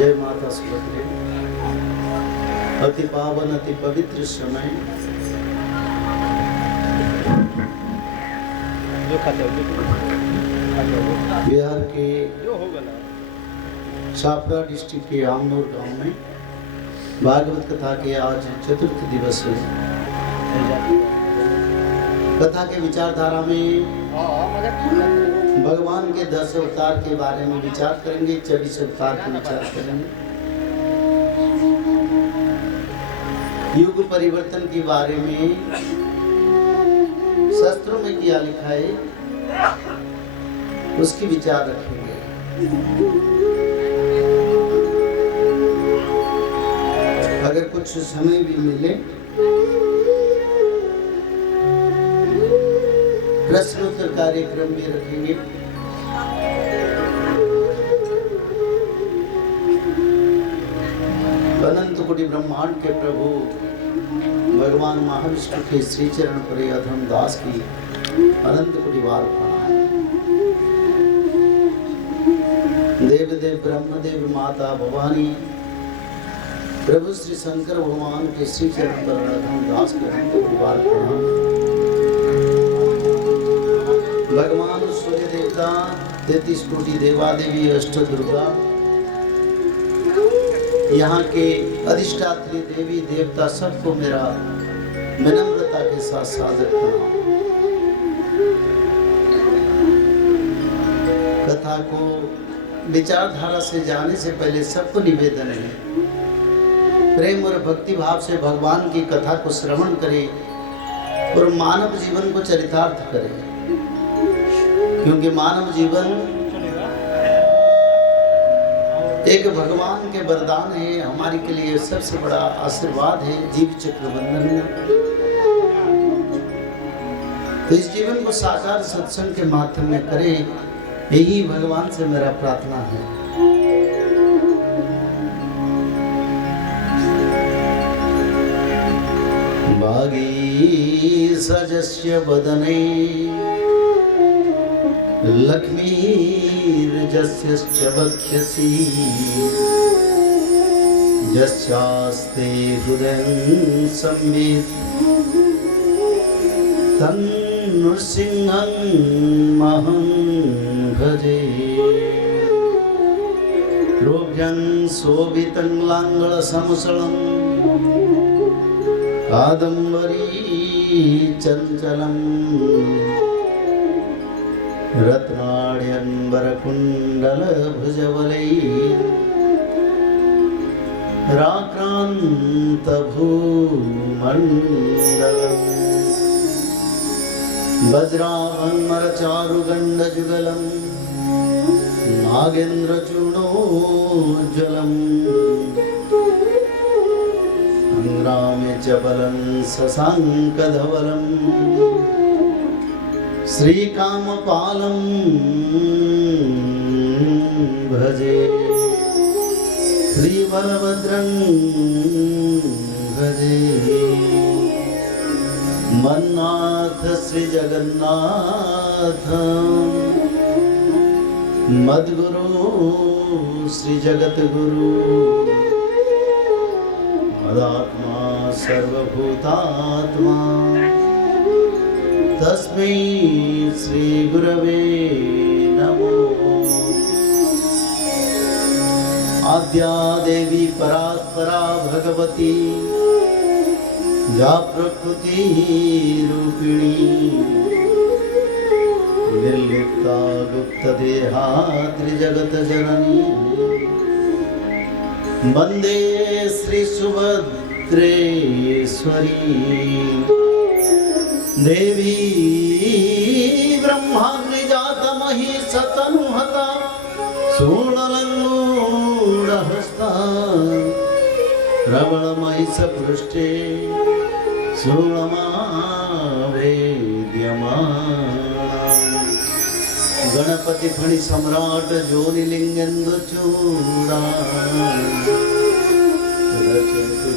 जय माता सुभद्रे। अति पावन अति पवित्र समय बिहार के छापरा डिस्ट्रिक्ट के आमनौर गांव में भागवत कथा के आज चतुर्थ दिवस है। कथा के विचारधारा में भगवान के 10 अवतार के बारे में विचार करेंगे, 24 अवतार के विचार करेंगे, युग परिवर्तन के बारे में शास्त्रों में क्या लिखा है उसकी विचार रखेंगे। अगर कुछ समय भी मिले प्रश्नोत्तर कार्यक्रम भी रखेंगे। अनंत कोटि ब्रह्मांड के प्रभु भगवान महाविष्णु के श्री चरण पर अधम दास की अनंत कोटि बार प्रणाम। देव देव ब्रह्मदेव माता भवानी प्रभु श्री शंकर भगवान के श्री चरण पर अधम दास के अनंत कोटि बार प्रणाम। भगवान सूर्य देवता 33 कोटि देवा देवी अष्ट दुर्गा यहाँ के अधिष्ठात्री देवी देवता सबको मेरा विनम्रता के साथ सादर प्रणाम। कथा को विचारधारा से जाने से पहले सबको निवेदन है प्रेम और भक्ति भाव से भगवान की कथा को श्रवण करें और मानव जीवन को चरितार्थ करें, क्योंकि मानव जीवन एक भगवान के वरदान है, हमारे के लिए सबसे बड़ा आशीर्वाद है जीव चक्र बंधन में। तो इस जीवन को साकार सत्संग के माध्यम में करें, यही भगवान से मेरा प्रार्थना है। भागी सजस्य वदने लक्ष्मीर्जस्यश्च वक्ष्यसि यस्यास्ते हृदयं संवित् तन्नृसिंहं महं भजे। रोभ्यं शोभितं लाङ्गलसमुसलं कादम्बरी चञ्चलम् रत्नाड्यम्बरकुण्डलभुजवलैः राक्रान्तभूमण्डलम् वज्राभन्मरचारुगण्डजुगलं नागेन्द्रचूर्णोज्ज्वलम् सङ्ग्रामे चपलं शशाङ्कधवलम् श्रीकामपालं भजे। श्रीबलभद्रं भजे। मन्नाथ श्रीजगन्नाथ मद्गुरु श्रीजगद्गुरु मदात्मा सर्वभूतात्मा तस्मै श्री गुरवे नमो। आद्या देवी परात्परा भगवती या प्रकृति रूपिणी निर्लिप्ता गुप्त देहा त्रिजगत जननी वंदे श्री सुभद्रेश्वरी देवी ब्रह्माग्नि जाता महिषतनुहता शूललङ्गूढहस्ता रवणमहिषपृष्ठे शूलमावेद्यमाना गणपति फणि सम्राट जोनिलिंगेन्दुचूड़ा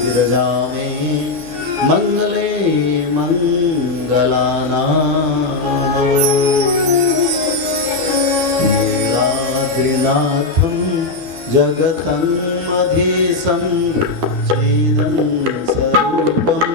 विरजा में मंगले मंगलानाम नीलाद्रिनाथं जगतमधीशं चेदं स्वरूपं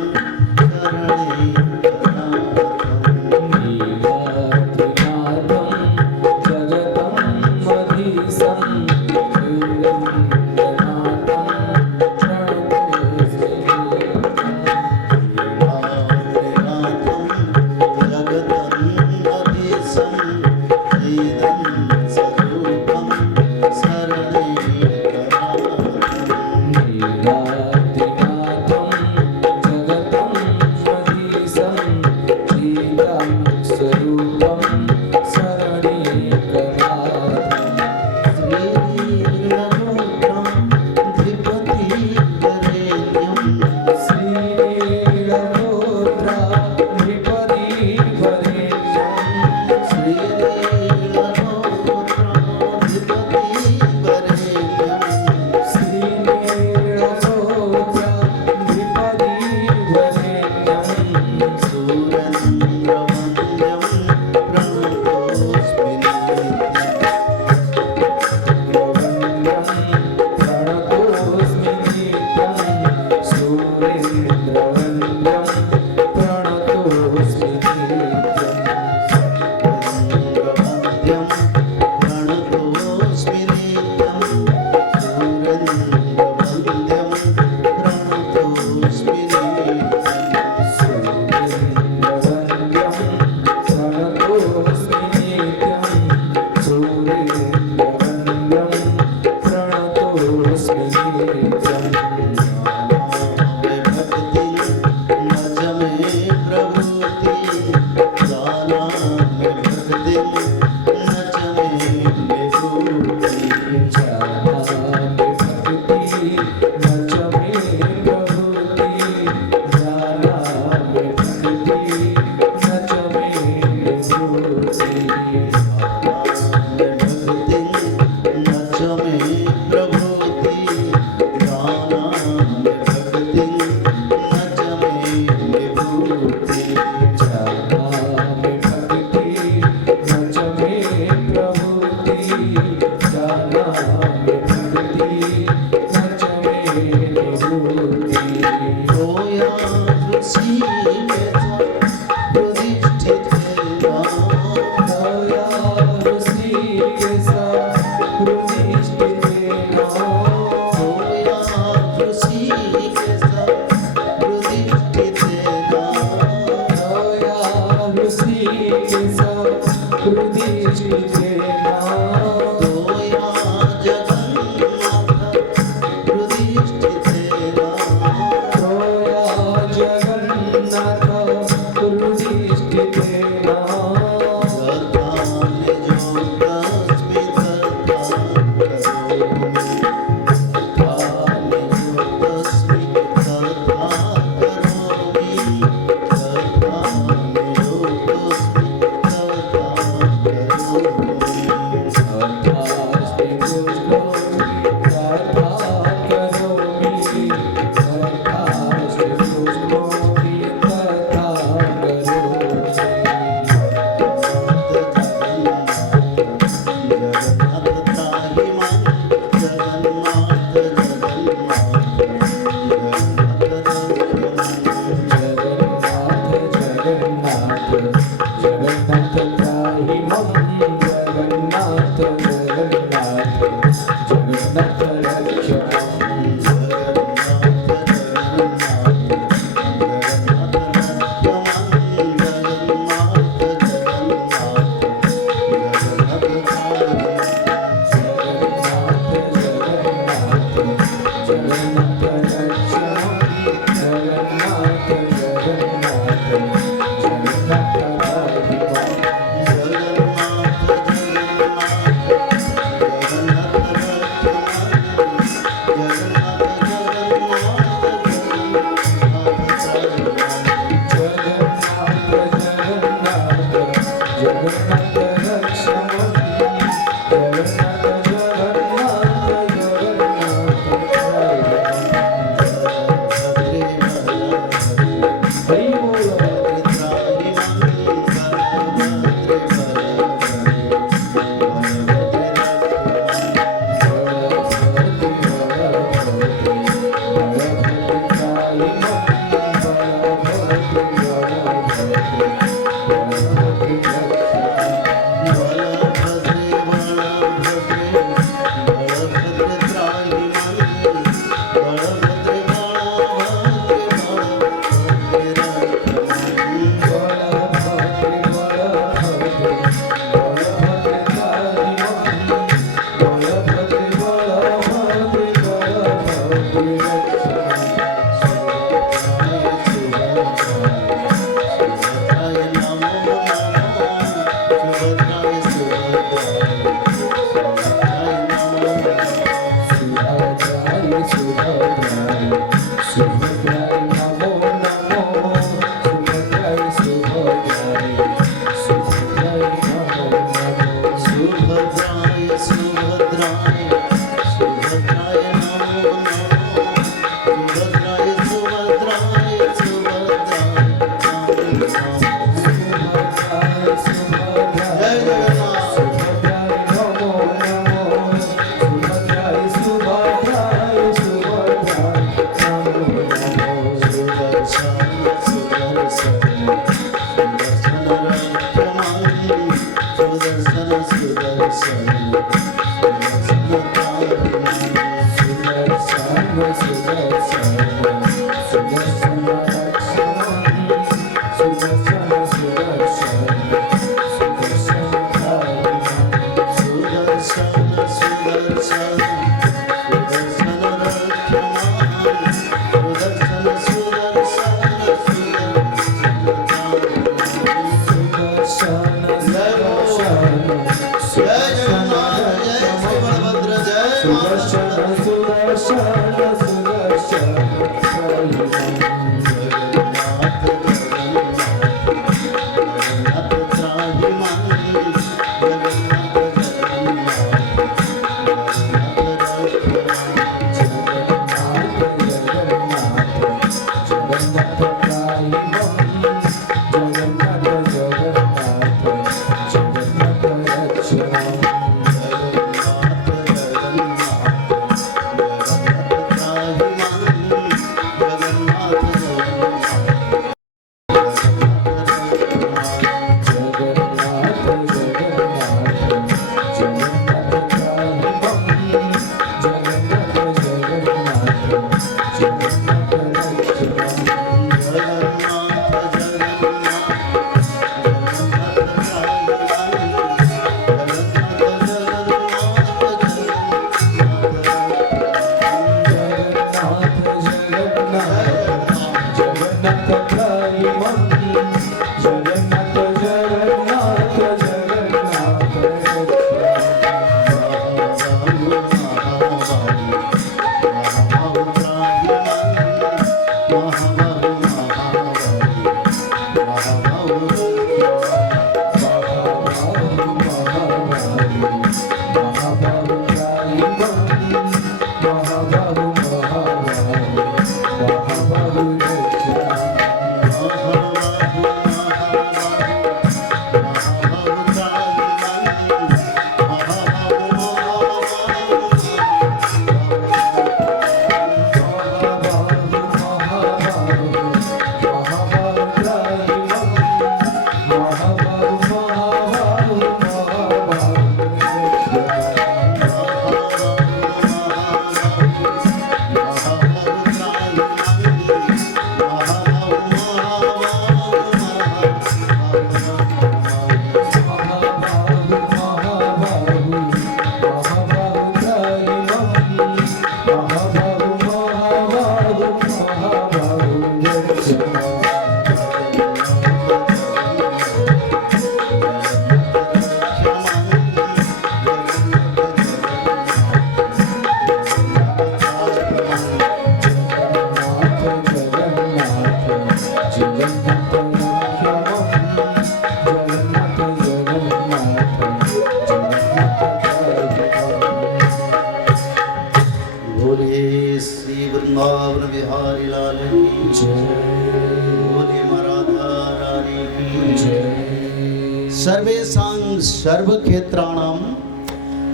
सर्वेषां सर्वक्षेत्राणां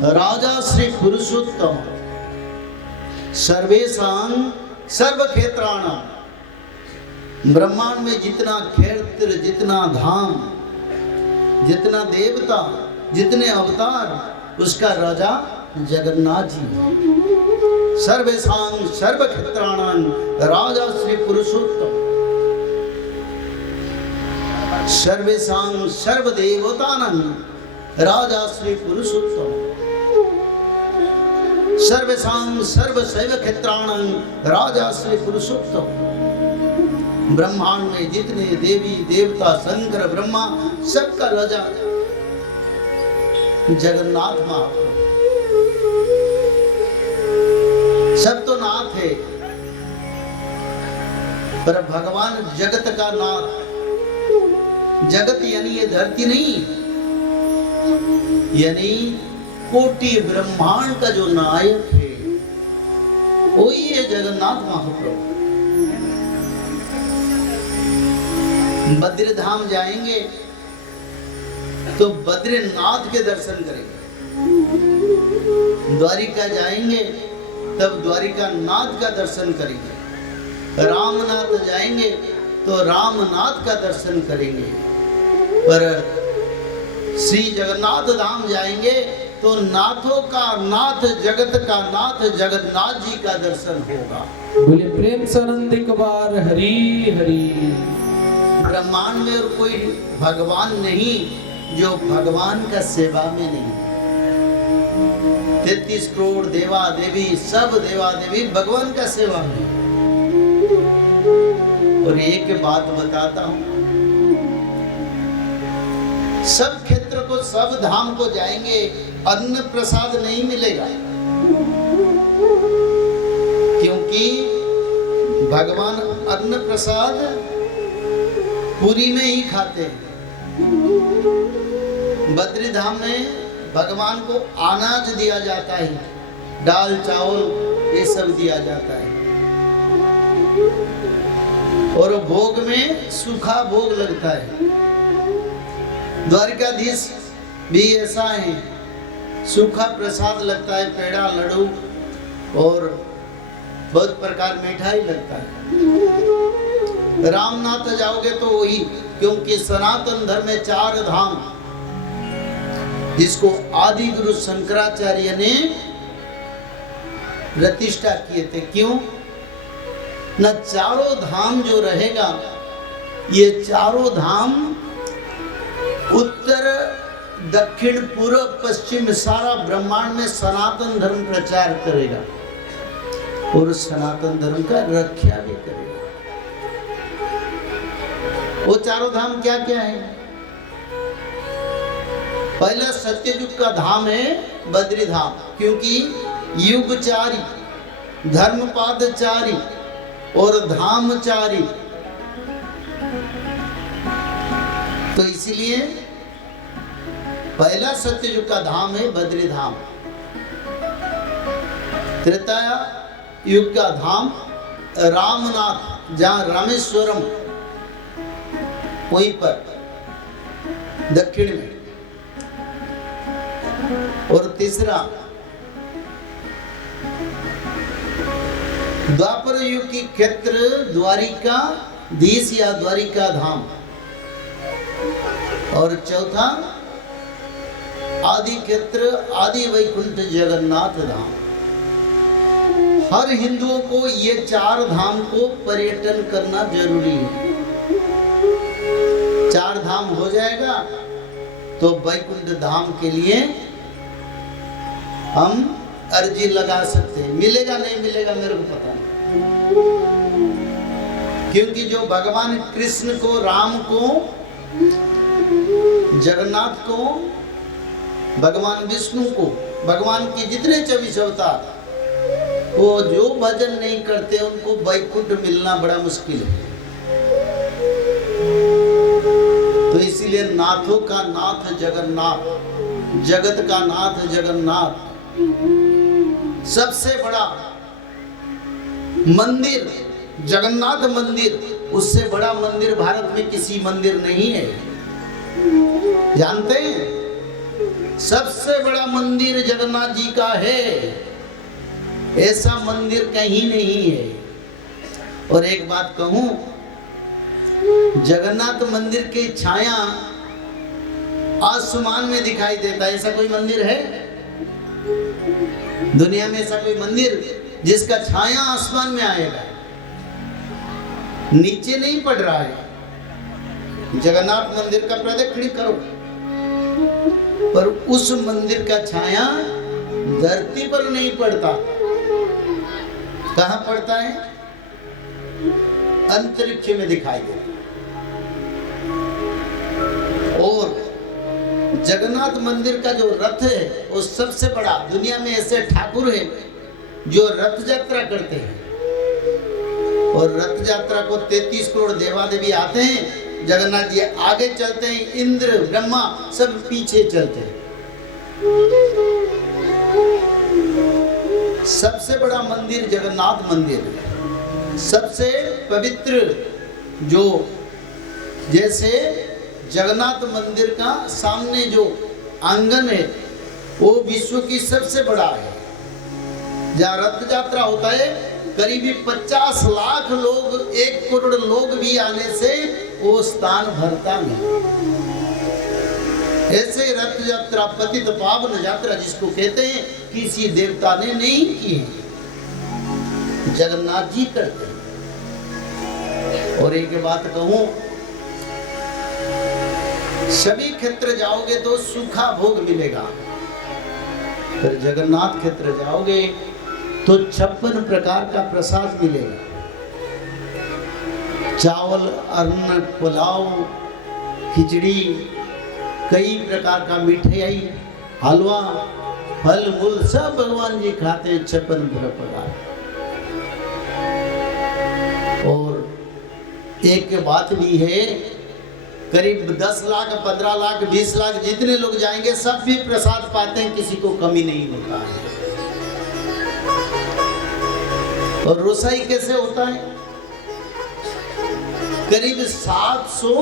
राजा श्री पुरुषोत्तम। सर्वेषां सर्वक्षेत्राणां, ब्रह्मांड में जितना क्षेत्र, जितना धाम, जितना देवता, जितने अवतार, उसका राजा जगन्नाथ जी। सर्वेषां सर्वक्षेत्राणां राजा श्री पुरुषोत्तम। सर्वेषां सर्वदेवतानां राजा श्री पुरुषोत्तम। सर्वेषां सर्वशैवक्षेत्राणां राजा श्री पुरुषोत्तम। ब्रह्मांड में जितने देवी देवता, शंकर, ब्रह्मा, सबका राजा जगन्नाथ महाप्रभु। सब तो नाथ पर भगवान जगत का नाथ, जगत यानी ये धरती नहीं, यानी कोटि ब्रह्मांड का जो नायक है वही है जगन्नाथ महाप्रभु। बद्रीधाम जाएंगे तो बद्रीनाथ के दर्शन करेंगे, द्वारिका जाएंगे तब द्वारिका नाथ का दर्शन करेंगे, रामनाथ जाएंगे तो रामनाथ का दर्शन करेंगे, पर श्री जगन्नाथ धाम जाएंगे तो नाथों का नाथ, जगत का नाथ जगन्नाथ जी का दर्शन होगा। बोले प्रेम सनंद एक बार हरि हरि। ब्रह्मांड में और कोई भगवान नहीं जो भगवान का सेवा में नहीं। 33 करोड़ देवा देवी, सब देवा देवी भगवान का सेवा में। और एक बात बताता हूं, सब क्षेत्र को, सब धाम को जाएंगे, अन्न प्रसाद नहीं मिलेगा, क्योंकि भगवान अन्न प्रसाद पुरी में ही खाते हैं। बद्रीधाम में भगवान को अनाज दिया जाता है, दाल चावल ये सब दिया जाता है, और भोग में सूखा भोग लगता है। द्वारिकाधीश भी ऐसा है, सूखा प्रसाद लगता है, पेड़ा लड्डू और बहुत प्रकार मिठाई लगता है। रामनाथ जाओगे तो वही, क्योंकि सनातन धर्म में 4 धाम जिसको आदि गुरु शंकराचार्य ने प्रतिष्ठा किए थे। क्यों न चारों धाम जो रहेगा, ये चारों धाम उत्तर दक्षिण पूर्व पश्चिम सारा ब्रह्मांड में सनातन धर्म प्रचार करेगा और सनातन धर्म का रक्षा भी करेगा। वो चारों धाम क्या क्या है? पहला सत्ययुग का धाम है बद्री धाम, क्योंकि युगचारी, धर्मपादचारी और धामचारी, तो इसीलिए पहला सत्ययुग का धाम है बद्री धाम। त्रेता युग का धाम रामनाथ, जहां रामेश्वरम वहीं पर दक्षिण में, और तीसरा द्वापर युग की क्षेत्र द्वारिका धीश या द्वारिका धाम, और चौथा आदि क्षेत्र आदि वैकुंठ जगन्नाथ धाम। हर हिंदुओं को ये 4 धाम को पर्यटन करना जरूरी है। 4 धाम हो जाएगा तो वैकुंठ धाम के लिए हम अर्जी लगा सकते हैं। मिलेगा नहीं मिलेगा मेरे को पता नहीं, क्योंकि जो भगवान कृष्ण को, राम को, जगन्नाथ को, भगवान विष्णु को, भगवान के जितने 24 अवतार, वो जो भजन नहीं करते उनको वैकुंठ मिलना बड़ा मुश्किल है। तो इसीलिए नाथों का नाथ जगन्नाथ, जगत का नाथ जगन्नाथ, सबसे बड़ा मंदिर जगन्नाथ मंदिर, उससे बड़ा मंदिर भारत में किसी मंदिर नहीं है। जानते हैं? सबसे बड़ा मंदिर जगन्नाथ जी का है, ऐसा मंदिर कहीं नहीं है। और एक बात कहूं, जगन्नाथ मंदिर की छाया आसमान में दिखाई देता है, ऐसा कोई मंदिर है दुनिया में? ऐसा कोई मंदिर जिसका छाया आसमान में आएगा, नीचे नहीं पड़ रहा है। जगन्नाथ मंदिर का प्रदक्षिण करो, पर उस मंदिर का छाया धरती पर नहीं पड़ता। कहां पड़ता है? अंतरिक्ष में दिखाई देता। और जगन्नाथ मंदिर का जो रथ है वो सबसे बड़ा, दुनिया में ऐसे ठाकुर है जो रथ यात्रा करते हैं, और रथ यात्रा को 33 करोड़ देवा देवी आते हैं, जगन्नाथ जी आगे चलते हैं, इंद्र ब्रह्मा सब पीछे चलते हैं। सबसे बड़ा मंदिर जगन्नाथ मंदिर है, सबसे पवित्र, जो जैसे जगन्नाथ मंदिर का सामने जो आंगन है वो विश्व की सबसे बड़ा है। जहाँ रथ यात्रा होता है करीबी 50 लाख लोग, 1 करोड़ लोग भी आने से वो स्थान भरता नहीं। ऐसे रथ यात्रा पतित पावन यात्रा जिसको कहते हैं, किसी देवता ने नहीं की है, जगन्नाथ जी करते हैं। और एक बात कहूं, सभी क्षेत्र जाओगे तो सूखा भोग मिलेगा, फिर जगन्नाथ क्षेत्र जाओगे तो 56 प्रकार का प्रसाद मिलेगा। चावल, अन्न, पुलाव, खिचड़ी, कई प्रकार का मिठाई, हलवा, फल मूल सब भगवान जी खाते हैं, 56 प्रकार। और एक बात भी है, करीब 10 लाख, 15 लाख, 20 लाख जितने लोग जाएंगे सब भी प्रसाद पाते हैं, किसी को कमी नहीं होता है। और रोसाई कैसे होता है? करीब 700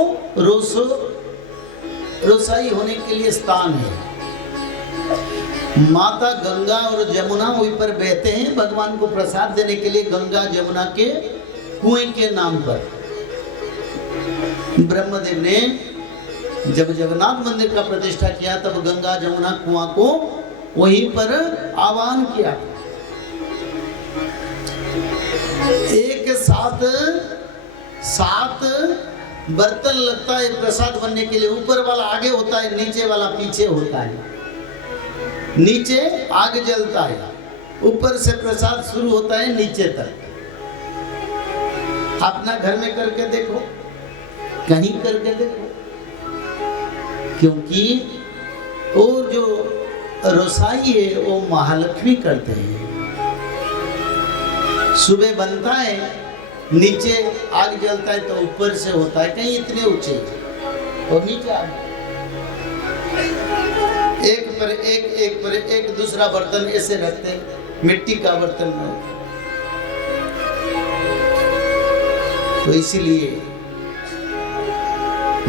रोसाई होने के लिए स्थान है। माता गंगा और जमुना वहीं पर बहते हैं भगवान को प्रसाद देने के लिए, गंगा जमुना के कुएं के नाम पर। ब्रह्मदेव ने जब जगन्नाथ मंदिर का प्रतिष्ठा किया तब गंगा जमुना कुआं को वहीं पर आह्वान किया। एक साथ 7 बर्तन लगता है प्रसाद बनने के लिए, ऊपर वाला आगे होता है, नीचे वाला पीछे होता है। नीचे आग जलता है, ऊपर से प्रसाद शुरू होता है नीचे तक। अपना घर में करके देखो, कहीं करके देखो, क्योंकि और जो रसोई है वो महालक्ष्मी करते हैं। सुबह बनता है, नीचे आग जलता है तो ऊपर से होता है, कहीं इतने ऊंचे और नीचे आग, एक पर एक दूसरा बर्तन ऐसे रखते हैं, मिट्टी का बर्तन में। तो इसीलिए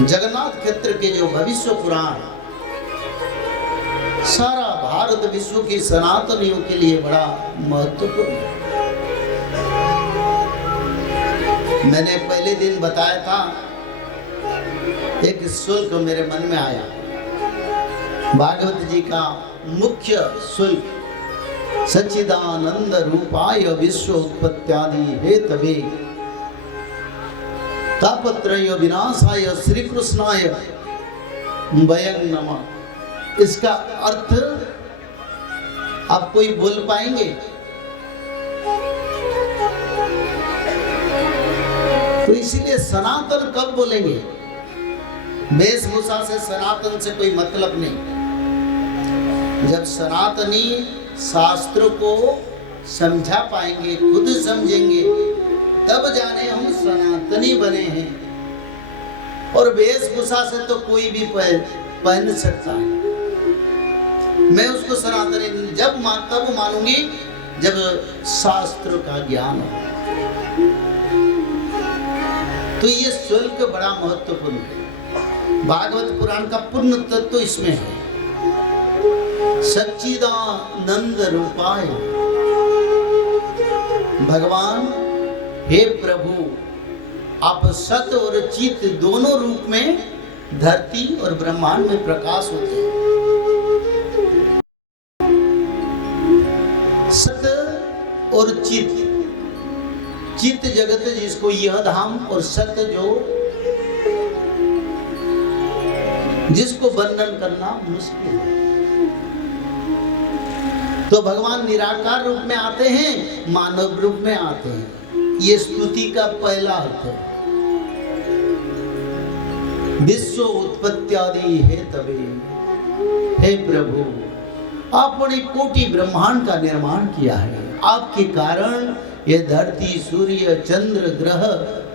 जगन्नाथ क्षेत्र के जो भविष्य पुराण सारा भारत विश्व की सनातनियों के लिए बड़ा महत्वपूर्ण है। मैंने पहले दिन बताया था, एक शुल्क मेरे मन में आया, भागवत जी का मुख्य शुल्क, सच्चिदानंद रूपाय विश्वोत्पत्त्यादि हेतवे तापत्रय विनाशाय श्री कृष्णाय वयं नमः। इसका अर्थ आप कोई बोल पाएंगे? तो इसीलिए सनातन कब बोलेंगे? वेशभूषा से सनातन से कोई मतलब नहीं। जब सनातनी शास्त्र को समझा पाएंगे, खुद समझेंगे, तब जाने हम सनातनी बने हैं। और वेशभूषा से तो कोई भी पहन सकता है। मैं उसको सनातनी तब मानूंगी जब शास्त्र का ज्ञान हो। तो ये शुल्क बड़ा महत्वपूर्ण है। भागवत पुराण का पूर्ण तत्व इसमें है। सच्चिदानंद रूपाय, भगवान हे प्रभु, आप सत और चित दोनों रूप में धरती और ब्रह्मांड में प्रकाश होते हैं। सत और चित, चित जगत जिसको यह धाम, और सत जिसको वर्णन करना मुश्किल है। तो भगवान निराकार रूप में आते हैं, मानव रूप में आते हैं। ये स्तुति का पहला अर्थ है। विश्व उत्पत्त्यादि हेतवे, हे प्रभु, आपने कोटि ब्रह्मांड का निर्माण किया है। आपके कारण ये धरती, सूर्य, चंद्र, ग्रह,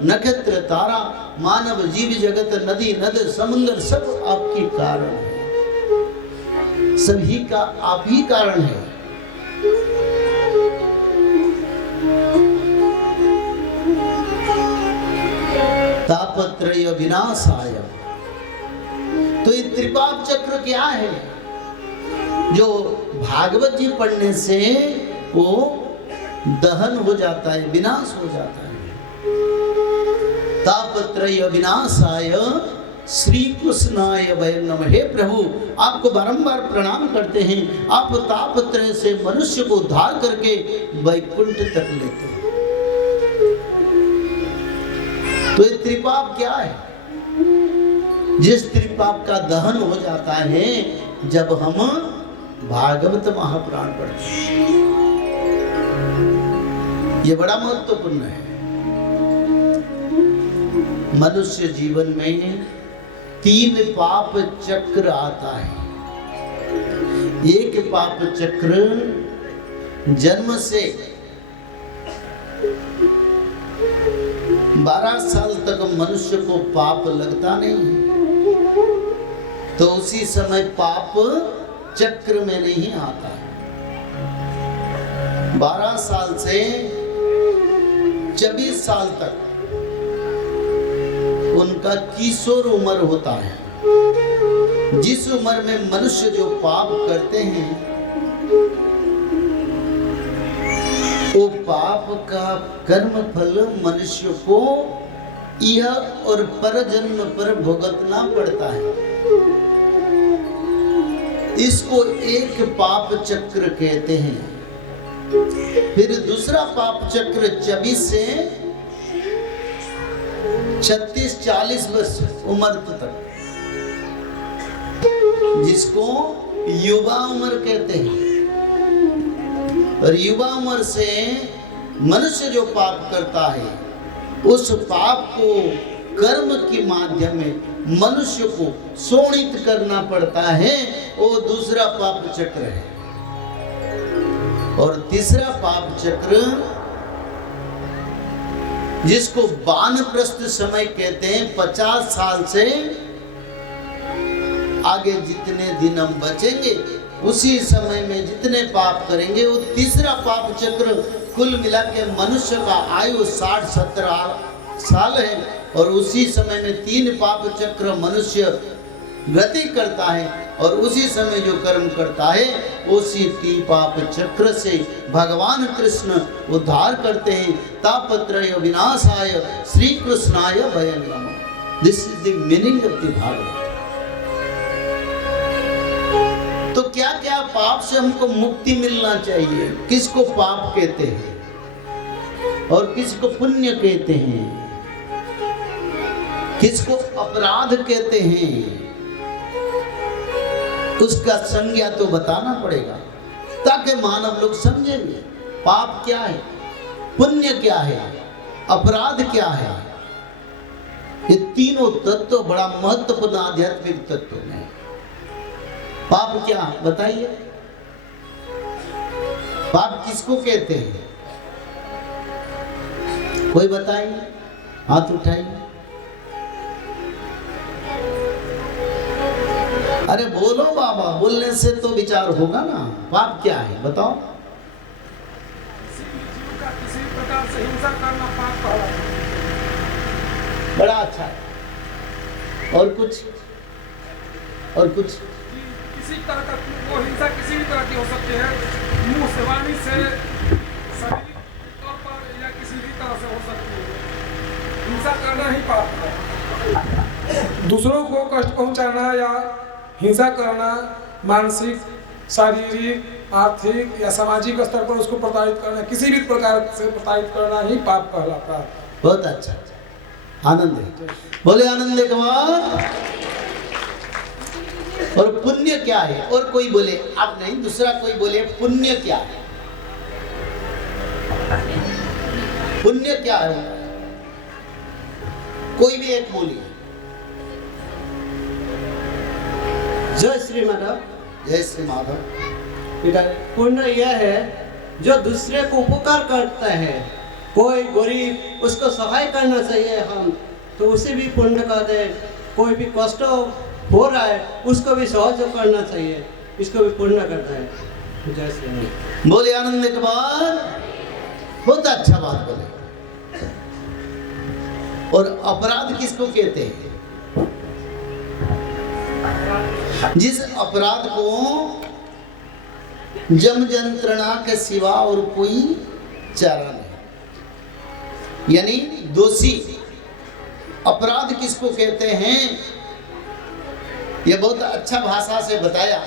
नक्षत्र, तारा, मानव, जीव जगत, नदी, नद, समुद्र सब आपकी कारण है। सभी का आप ही कारण है। तापत्रय विनाशाय। तो ये त्रिपाप चक्र क्या है? जो भागवत जी पढ़ने से वो दहन हो जाता है, विनाश हो जाता है। तापत्रय विनाशाय श्री कृष्णाय वयं नमः। हे प्रभु, आपको बारंबार प्रणाम करते हैं। आप तापत्रय से मनुष्य को उद्धार करके वैकुंठ तक लेते हैं। तो ये त्रिपाप क्या है? जिस त्रिपाप का दहन हो जाता है जब हम भागवत महापुराण पढ़ते हैं। ये बड़ा महत्वपूर्ण है। मनुष्य जीवन में 3 पाप चक्र आता है। एक पाप चक्र जन्म से 12 साल तक मनुष्य को पाप लगता नहीं, तो उसी समय पाप चक्र में नहीं आता। 12 साल से 24 साल तक उनका किशोर उम्र होता है। जिस उम्र में मनुष्य जो पाप करते हैं वो पाप का कर्म फल मनुष्य को यह और पर जन्म पर भुगतना पड़ता है। इसको एक पाप चक्र कहते हैं। फिर दूसरा पाप चक्र 24 से 36-40 वर्ष उम्र तक, जिसको युवा उम्र कहते हैं। और युवा उम्र से मनुष्य जो पाप करता है उस पाप को कर्म के माध्यम में मनुष्य को शोणित करना पड़ता है। वो दूसरा पाप चक्र है। और तीसरा पाप चक्र जिसको वानप्रस्थ समय कहते हैं, 50 साल से आगे जितने दिन हम बचेंगे उसी समय में जितने पाप करेंगे वो तीसरा पाप चक्र। कुल मिला के मनुष्य का आयु 60-70 साल है और उसी समय में 3 पाप चक्र मनुष्य गति करता है और उसी समय जो कर्म करता है उसी 3 पाप चक्र से भगवान कृष्ण उद्धार करते हैं। तापत्रय विनाशाय श्री कृष्णाय वयं नमः। This is the meaning of the Bhagavat. तो क्या क्या पाप से हमको मुक्ति मिलना चाहिए? किसको पाप कहते हैं और किसको पुण्य कहते हैं? किसको अपराध कहते हैं? उसका संज्ञा तो बताना पड़ेगा ताकि मानव लोग समझेंगे पाप क्या है, पुण्य क्या है, अपराध क्या है। ये तीनों तत्व बड़ा महत्वपूर्ण आध्यात्मिक तत्व है। पाप क्या बताइए? पाप किसको कहते हैं? कोई बताइए, हाथ उठाइए। अरे बोलो बाबा, बोलने से तो विचार होगा ना। पाप क्या है बताओ? किसी प्रकार से हिंसा करना पाप है। बड़ा अच्छा है। और कुछ? और कुछ? किसी तरह का वो हिंसा किसी भी तरह की हो सकती है, मुंह से, वाणी से, शारीरिक तौर पर या किसी भी तरह से हो सकती है। हिंसा करना ही पाप है। दूसरों को कष्ट पहुंचाना या हिंसा करना मानसिक, शारीरिक, आर्थिक या सामाजिक स्तर पर उसको प्रताड़ित करना, किसी भी प्रकार से प्रताड़ित करना ही पाप कहलाता है। बहुत अच्छा, आनंद है। बोले आनंद कुमार। और पुण्य क्या है? और कोई बोले, आप नहीं, दूसरा कोई बोले पुण्य क्या है? पुण्य क्या है? कोई भी एक बोलिए। जय श्री माधव। जय श्री माधव। बेटा, पुण्य यह है जो दूसरे को उपकार करता है, कोई गरीब उसको सहाय करना चाहिए हम, तो उसे भी पुण्य का दे। कोई भी कष्ट हो रहा है उसको भी सहयोग करना चाहिए, इसको भी पुण्य करता है। जय श्री राम। बोले आनंद के बाद बहुत अच्छा बात बोले। और अपराध किसको कहते हैं? जिस अपराध को जम यंत्रणा के सिवा और कोई चारा नहीं, यानी दोषी। अपराध किसको कहते हैं ये बहुत अच्छा भाषा से बताया,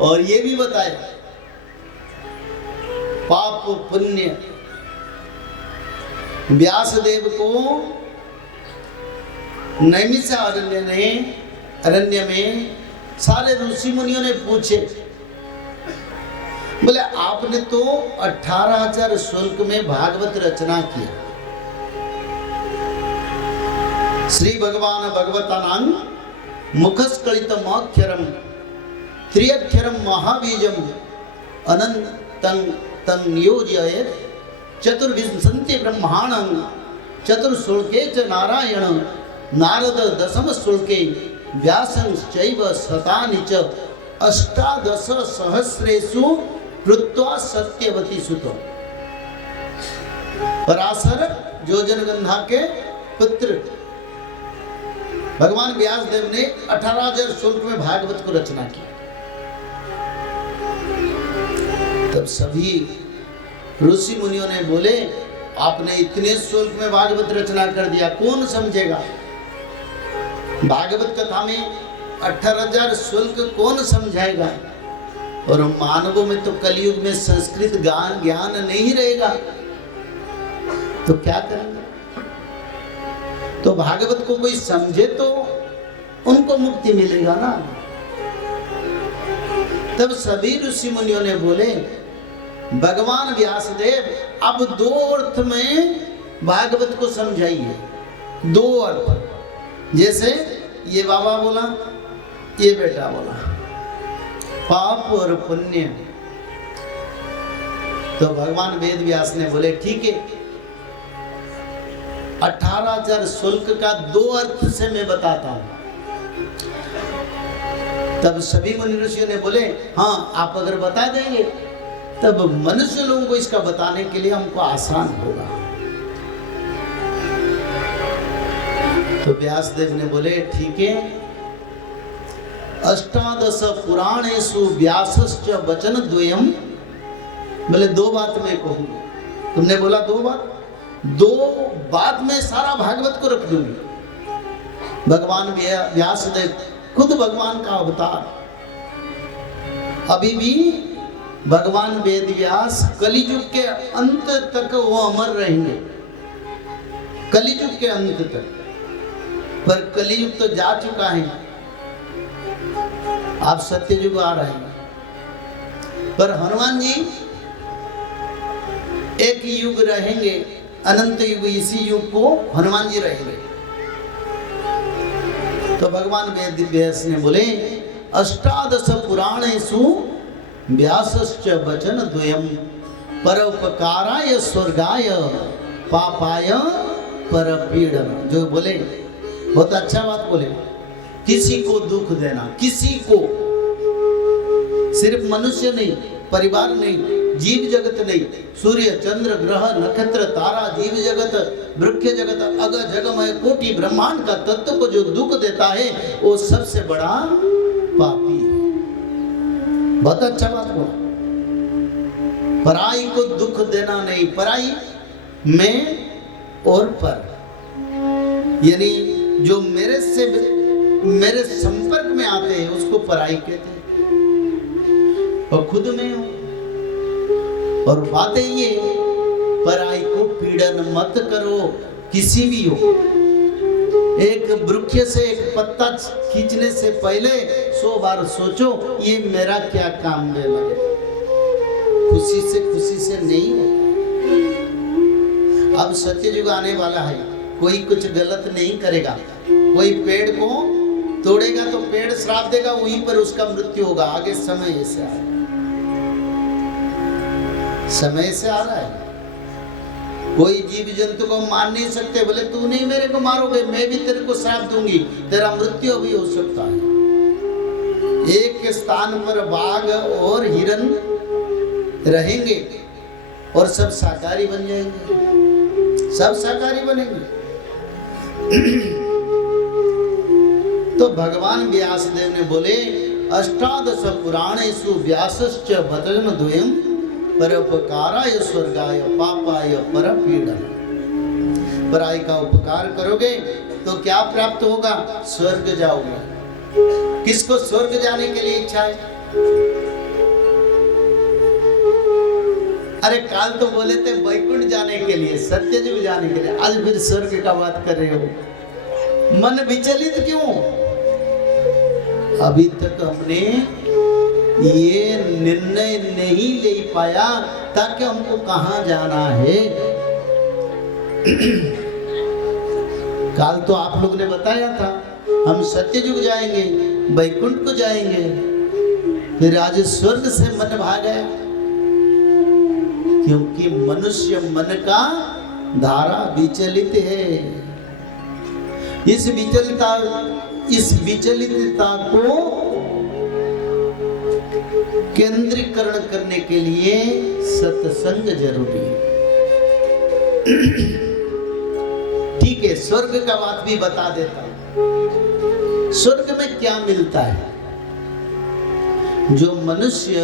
और ये भी बताया पाप पुण्य। व्यासदेव को अरण्य में सारे ऋषि मुनियों ने पूछे, बोले आपने तो 18,000 श्लोक में भागवत रचना किया। श्री भगवान भगवतानां मुखस्कलितमक्षरम त्र्यक्षरम महाबीजम अनंतं तं नियोजयेत् चतुर्विंशति ब्रह्माणं चतुर्श्लोके च नारायण नारद दशम श्लोके व्यासंश्चैव शतानि च अष्टादश सहस्रेषु कृत्वा सत्यवती सुतो। पराशर योजनगंधा के पुत्र भगवान व्यासदेव ने 18,000 श्लोक में भागवत को रचना की। तब सभी ऋषि मुनियों ने बोले आपने इतने श्लोक में भागवत रचना कर दिया, कौन समझेगा? भागवत कथा में 18,000 श्लोक कौन समझाएगा? और मानवों में तो कलयुग में संस्कृत ज्ञान नहीं रहेगा, तो क्या करेंगे? तो भागवत को कोई समझे तो उनको मुक्ति मिलेगा ना। तब सभी ऋषि मुनियों ने बोले भगवान व्यासदेव अब 2 अर्थ में भागवत को समझाइए। 2 अर्थ, जैसे ये बाबा बोला, ये बेटा बोला, पाप और पुण्य। तो भगवान वेद व्यास ने बोले ठीक है, 18,000 श्लोक का 2 अर्थ से मैं बताता हूं। तब सभी मुनि ऋषियों ने बोले हाँ आप अगर बता देंगे तब मनुष्य लोगों को इसका बताने के लिए हमको आसान होगा। तो व्यासदेव ने बोले ठीक है, अष्टादश पुराणेषु व्यासश्च वचन द्वयम्। बोले 2 बात मैं कहूंगा। तुमने बोला 2 बात, 2 बात में सारा भागवत को रख दूंगी। भगवान व्यासदेव खुद भगवान का अवतार। अभी भी भगवान वेद व्यास कलियुग के अंत तक वो अमर रहेंगे, कलियुग के अंत तक। पर कलियुग तो जा चुका है, आप सत्ययुग आ रहे हैं। पर हनुमान जी एक युग रहेंगे, अनंत युग, इसी युग को हनुमान जी रहेंगे। तो भगवान वेद व्यास ने बोले अष्टादश पुराणेषु व्यासश्च वचन द्वयम् परोपकाराय स्वर्गाय पापाय परपीडन। जो बोले बहुत अच्छा बात बोले, किसी को दुख देना, किसी को, सिर्फ मनुष्य नहीं, परिवार नहीं, जीव जगत नहीं, सूर्य चंद्र ग्रह नक्षत्र तारा जीव जगत वृक्ष जगत अग जगमय कोटि ब्रह्मांड का तत्व को जो दुख देता है वो सबसे बड़ा पापी है। बहुत अच्छा बात बोला। पराई को दुख देना नहीं, पराई में और पर, यानी जो मेरे संपर्क में आते हैं उसको पराई कहते हैं, और खुद में हो। और बात ये, पराई को पीड़न मत करो, किसी भी हो। एक वृक्ष से एक पत्ता खींचने से पहले 100 बार सोचो ये मेरा क्या काम में लगे। खुशी से नहीं होता। अब सत्ययुग आने वाला है, कोई कुछ गलत नहीं करेगा। कोई पेड़ को तोड़ेगा तो पेड़ श्राप देगा, वहीं पर उसका मृत्यु होगा। आगे समय ऐसे आएगा। समय से आ रहा है। कोई जीव जंतु को मार नहीं सकते, बोले तू नहीं मेरे को मारोगे, मैं भी तेरे को श्राप दूंगी, तेरा मृत्यु भी हो सकता है। एक स्थान पर बाघ और हिरन रहेंगे और सब शाकाहारी बन जाएंगे, सब शाकाहारी बनेंगे। तो भगवान व्यासदेव ने बोले अष्टादश पुराणेषु व्यासश्च वदन द्वयम् परोपकाराय स्वर्गाय पापाय परपीडन। पराई का उपकार करोगे तो क्या प्राप्त होगा? स्वर्ग जाओगे। किसको स्वर्ग जाने के लिए इच्छा है? अरे काल तो बोले थे वैकुंठ जाने के लिए, सत्ययुग जाने के लिए, आज फिर स्वर्ग का बात कर रहे हो। मन विचलित क्यों? अभी तक हमने ये निर्णय नहीं ले पाया ताकि हमको कहां जाना है। काल तो आप लोग ने बताया था हम सत्ययुग जाएंगे, वैकुंठ को जाएंगे, फिर आज स्वर्ग से मन भाग गया, क्योंकि मनुष्य मन का धारा विचलित है। इस विचलितता को केंद्रीकरण करने के लिए सत्संग जरूरी है। ठीक है, स्वर्ग का बात भी बता देता हूं। स्वर्ग में क्या मिलता है? जो मनुष्य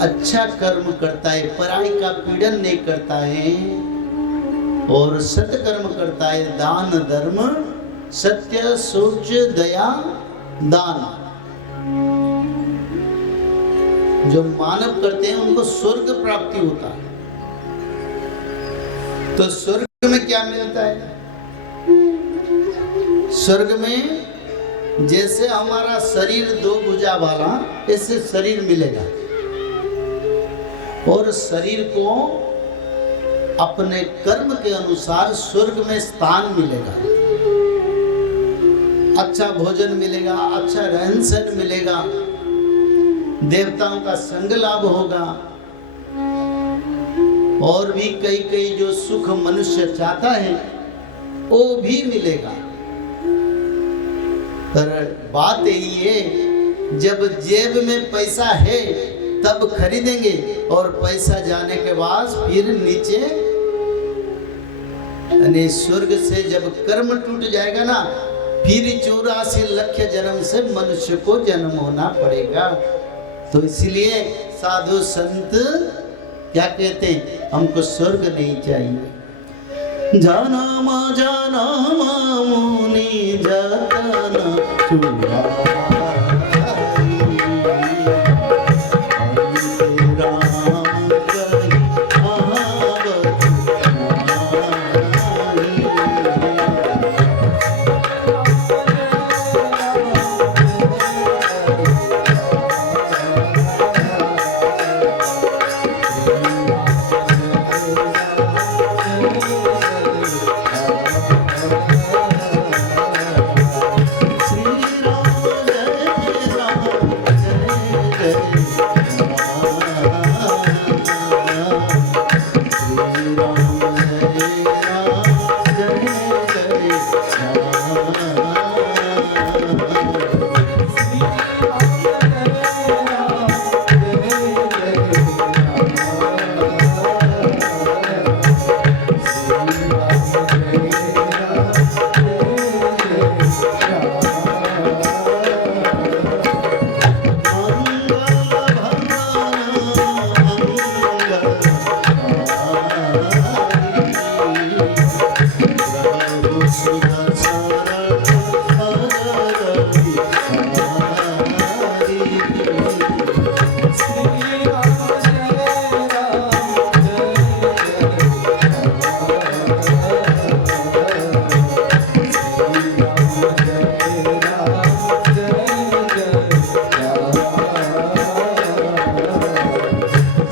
अच्छा कर्म करता है, पराई का पीड़न नहीं करता है और सत्कर्म करता है, दान धर्म सत्य शौच दया दान, जो मानव करते हैं उनको स्वर्ग प्राप्ति होता है। तो स्वर्ग में क्या मिलता है? स्वर्ग में जैसे हमारा शरीर दो भुजा वाला, ऐसे शरीर मिलेगा और शरीर को अपने कर्म के अनुसार स्वर्ग में स्थान मिलेगा, अच्छा भोजन मिलेगा, अच्छा रहन सहन मिलेगा, देवताओं का संग लाभ होगा और भी कई कई जो सुख मनुष्य चाहता है वो भी मिलेगा। पर बात यही है, जब जेब में पैसा है तब खरीदेंगे और पैसा जाने के बाद फिर नीचे, यानी स्वर्ग से जब कर्म टूट जाएगा ना, फिर 84 लाख जन्म से मनुष्य को जन्म होना पड़ेगा। तो इसलिए साधु संत क्या कहते हैं? हमको स्वर्ग नहीं चाहिए। जाना मुनि जतन चुरा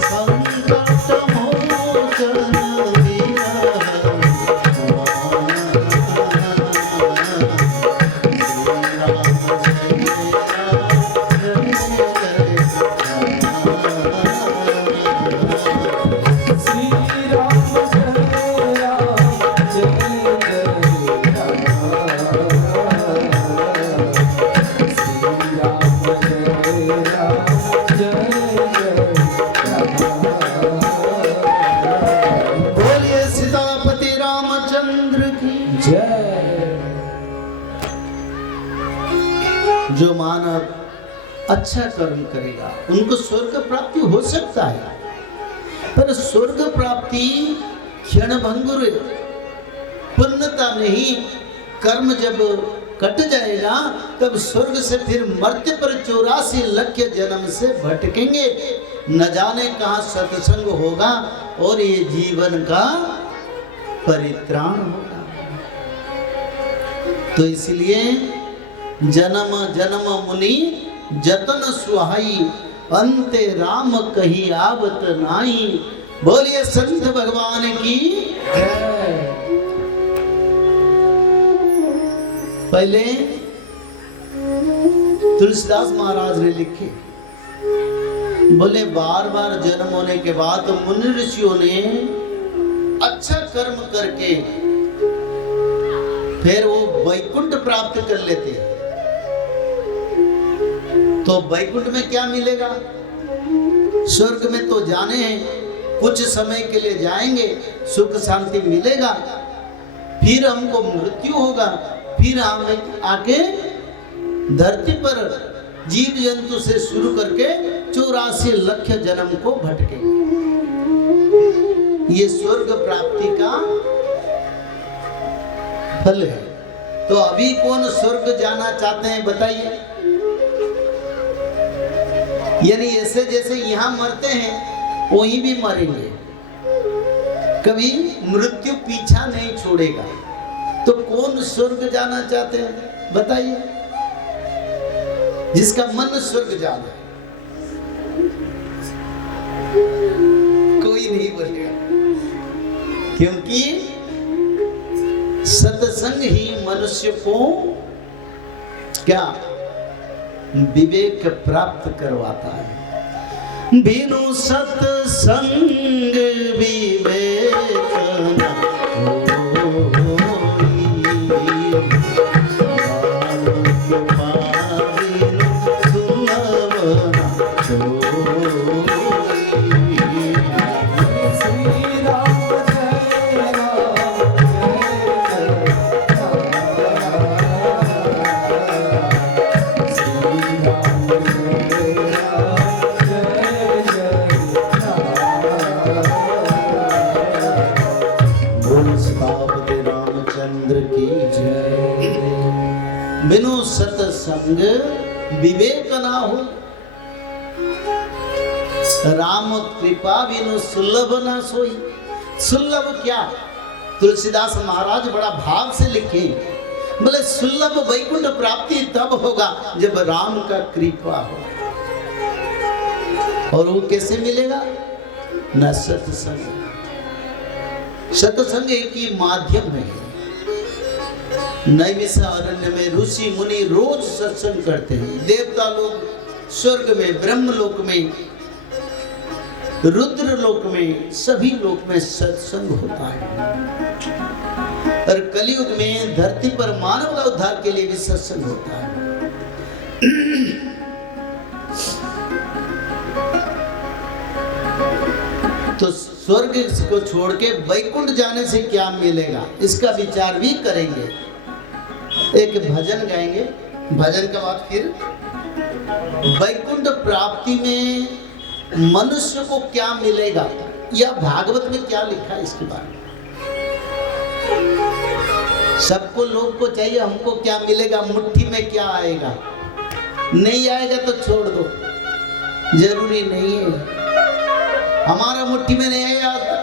संकट मोचन जय। जो मानव अच्छा कर्म करेगा उनको स्वर्ग प्राप्ति हो सकता है, पर स्वर्ग प्राप्ति क्षणभंगुर पूर्णता नहीं। कर्म जब कट जाएगा तब स्वर्ग से फिर मर्त्य पर 84 लाख जन्म से भटकेंगे, न जाने कहाँ सत्संग होगा और ये जीवन का परित्राण होगा। तो इसलिए जन्म जन्म मुनि जतन सुहाई, अंते राम कही आवत नाई। बोलिए संत भगवान की। पहले तुलसीदास महाराज ने लिखे, बोले बार बार जन्म होने के बाद तो मुनि ऋषियों ने अच्छा कर्म करके फिर वो वैकुंठ प्राप्त कर लेते। तो वैकुंठ में क्या मिलेगा? स्वर्ग में तो जाने हैं, कुछ समय के लिए जाएंगे, सुख शांति मिलेगा, फिर हमको मृत्यु होगा, फिर हम आके धरती पर जीव जंतु से शुरू करके 84 लाख जन्म को भटकेंगे। ये स्वर्ग प्राप्ति का फल है। तो अभी कौन स्वर्ग जाना चाहते हैं बताइए? यानी ऐसे जैसे यहाँ मरते हैं वहीं भी मरेंगे, कभी मृत्यु पीछा नहीं छोड़ेगा। तो कौन स्वर्ग जाना चाहते हैं बताइए? जिसका मन स्वर्ग जाना, कोई नहीं बोलेगा, क्योंकि सत्संग ही मनुष्य को क्या विवेक प्राप्त करवाता है। बिनु सत्संग विवेक न बिनु सत्संग विवेक ना हो, राम कृपा बिनु सुलभ ना सोई। सुलभ क्या? तुलसीदास महाराज बड़ा भाव से लिखे, बोले सुलभ वैकुंठ प्राप्ति तब होगा जब राम का कृपा हो। और वो कैसे मिलेगा? न सत्संग। सत्संग एक ही माध्यम है। नैमिषारण्य में ऋषि मुनि रोज सत्संग करते हैं। देवता लोग स्वर्ग में, ब्रह्म लोक में, रुद्र लोक में, सभी लोक में सत्संग होता है। और कलयुग में धरती पर मानव का उद्धार के लिए भी सत्संग होता है। तो स्वर्ग को छोड़ के वैकुंठ जाने से क्या मिलेगा, इसका विचार भी करेंगे। एक भजन गाएंगे, भजन के बाद फिर वैकुंठ प्राप्ति में मनुष्य को क्या मिलेगा, या भागवत में क्या लिखा है इसके बारे में। सबको लोग को चाहिए हमको क्या मिलेगा, मुट्ठी में क्या आएगा। नहीं आएगा तो छोड़ दो, जरूरी नहीं है। हमारा मुट्ठी में नहीं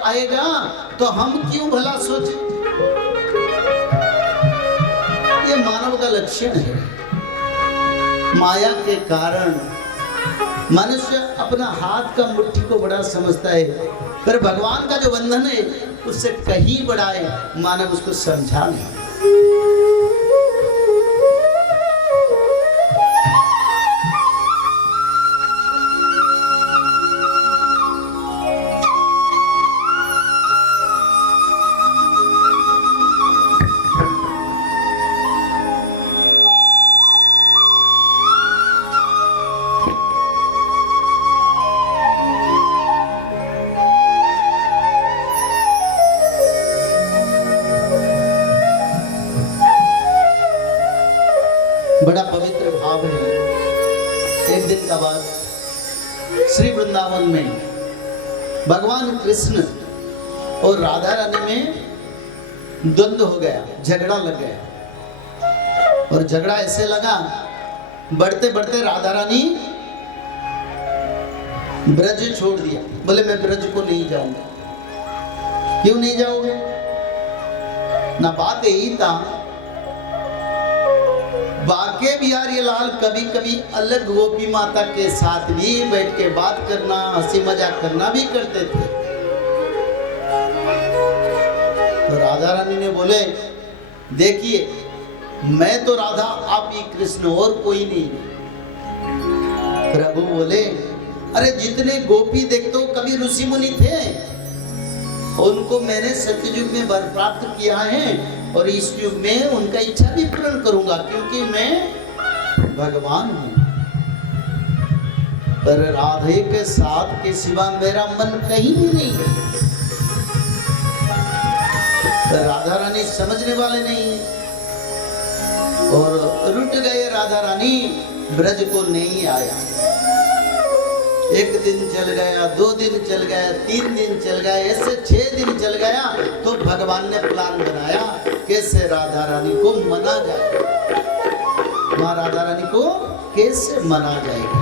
आएगा तो हम क्यों भला सोचें। ये मानव का लक्षण है। माया के कारण मनुष्य अपना हाथ का मुट्ठी को बड़ा समझता है, पर भगवान का जो बंधन है उससे कहीं बड़ा है, मानव उसको समझा नहीं। का बाद श्री वृंदावन में भगवान कृष्ण और राधा रानी में द्वंद्व हो गया, झगड़ा लग गया। और झगड़ा ऐसे लगा, बढ़ते बढ़ते राधा रानी ब्रज छोड़ दिया। बोले मैं ब्रज को नहीं जाऊंगा। क्यों नहीं जाओगे? ना बात यही था, बाके बिहारी लाल कभी कभी अलग गोपी माता के साथ भी बैठ के बात करना, हंसी मजाक करना भी करते थे। तो राधा रानी ने बोले देखिए, मैं तो राधा, आप ही कृष्ण, और कोई नहीं। प्रभु बोले अरे जितने गोपी देखते हो कभी ऋषि मुनि थे, उनको मैंने सत्ययुग में वर प्राप्त किया है और इस युग में उनका इच्छा भी पूर्ण करूंगा, क्योंकि मैं भगवान हूं। पर राधे के साथ के सिवा मेरा मन कहीं भी नहीं है। तो राधा रानी समझने वाले नहीं है और रुट गए। राधा रानी ब्रज को नहीं आया। एक दिन चल गया, 2 दिन चल गया, 3 दिन चल गया, ऐसे 6 दिन चल गया। तो भगवान ने प्लान बनाया कैसे राधा रानी को मना जाए। माँ राधा रानी को कैसे मना जाएगा।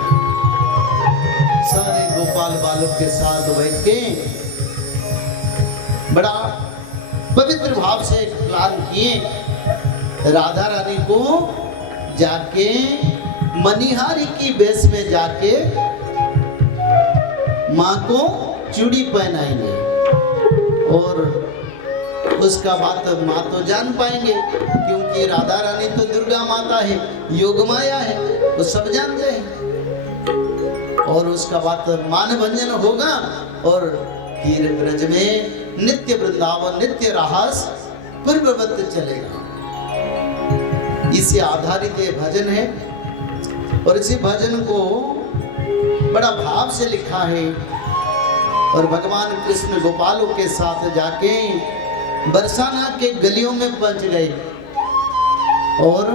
सारे गोपाल बालक के साथ बैठ के बड़ा पवित्र भाव से एक प्लान किए। राधा रानी को जाके मनिहारी की वेश में जाके माँ को चूड़ी पहनाएंगे और उसका बात माँ तो जान पाएंगे, क्योंकि राधा रानी तो दुर्गा माता है, योग माया है, वो सब जानते हैं। और उसका बात मान भंजन होगा और फिर ब्रज में नित्य वृंदावन, नित्य रास पूर्ववत चलेगा। इसी आधारित ये भजन है और इसी भजन को बड़ा भाव से लिखा है। और भगवान कृष्ण गोपालों के साथ जाके बरसाना के गलियों में पहुंच गए और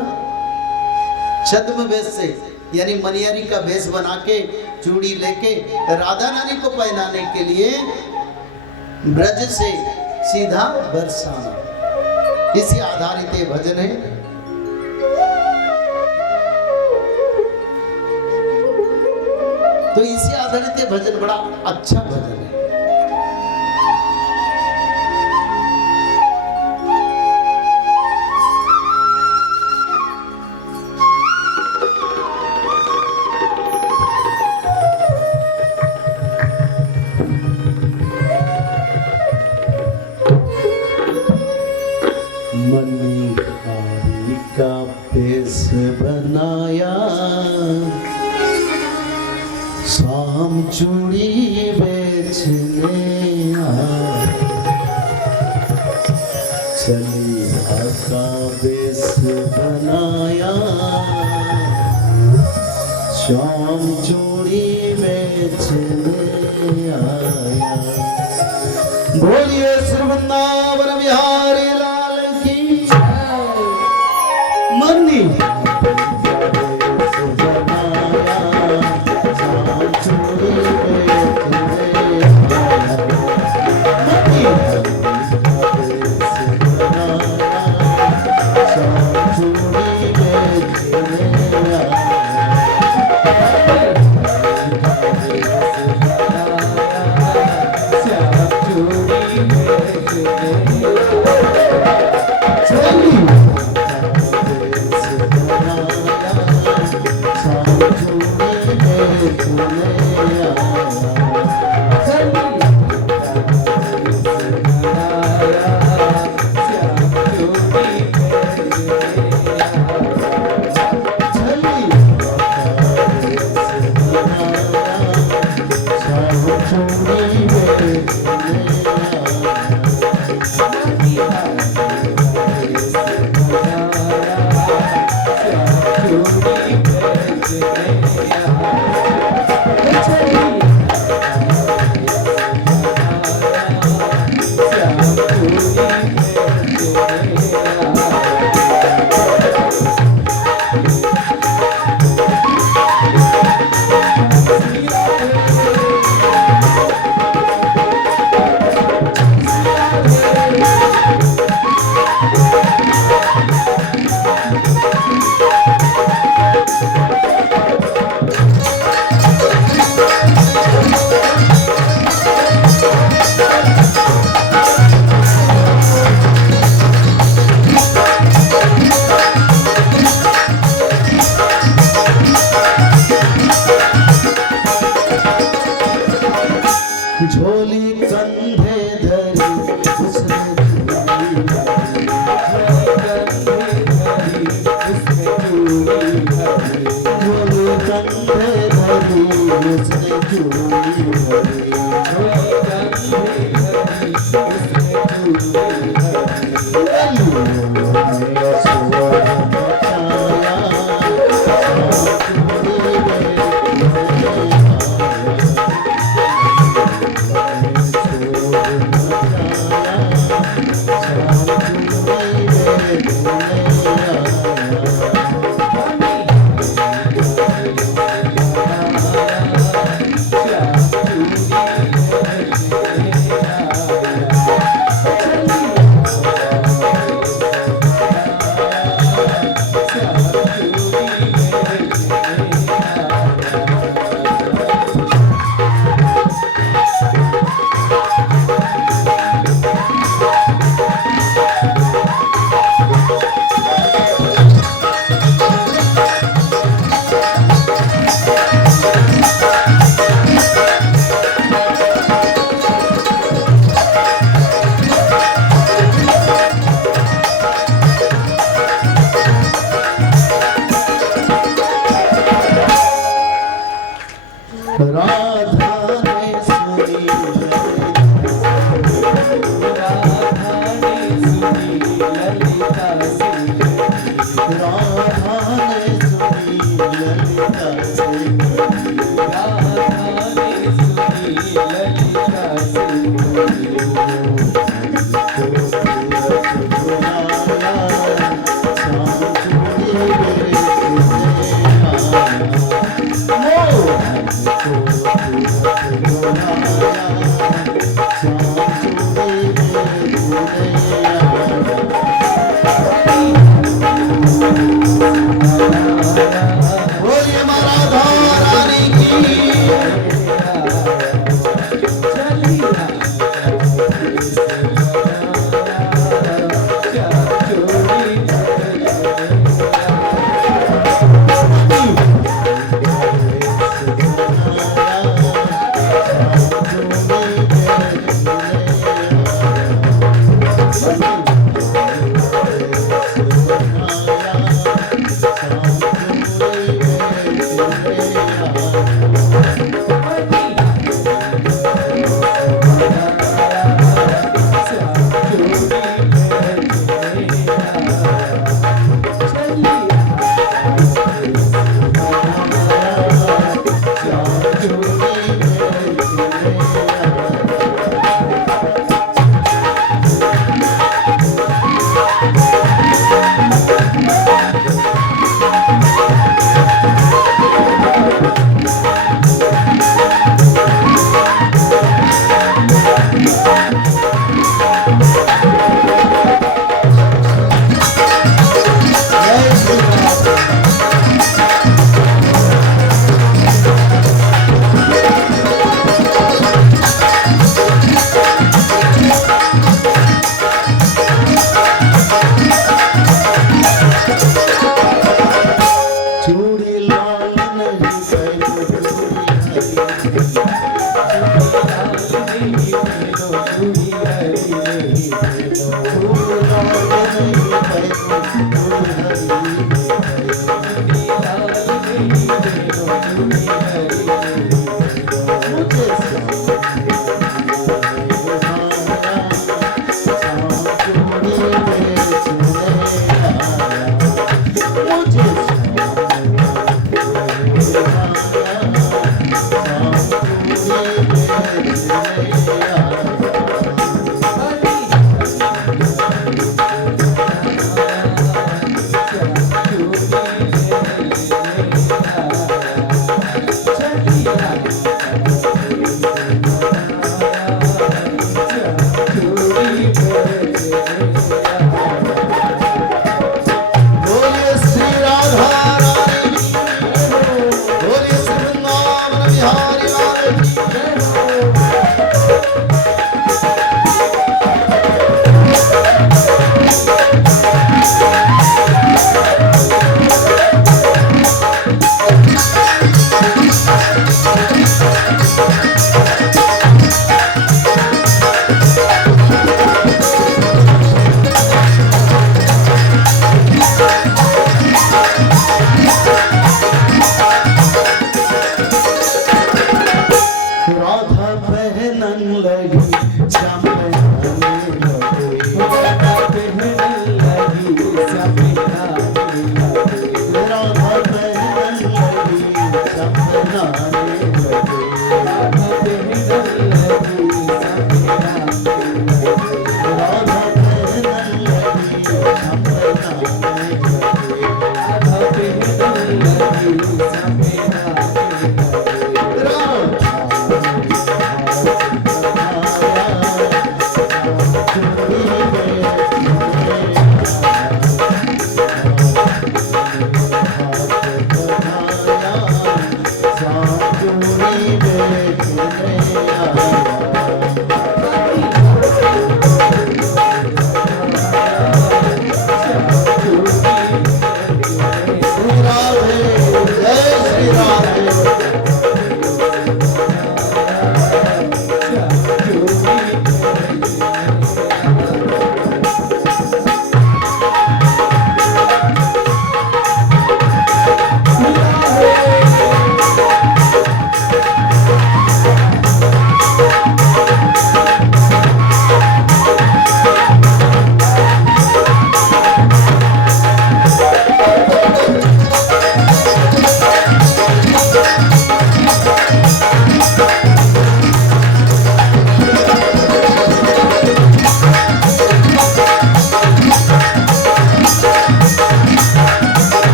छद्म वेश से, यानी मनियारी का वेश बना के चूड़ी लेके राधा रानी को पहनाने के लिए ब्रज से सीधा बरसाना। इसी आधारित ये भजन है। तो इसी आधारित ये भजन बड़ा अच्छा भजन है। मनिहारी का भेष बनाया, शाम चूड़ी बेचने चलिया का बेस बनाया, शाम चूड़ी बेचने आया। बोलिए श्री वृंदावन बिहारी लाल की मनी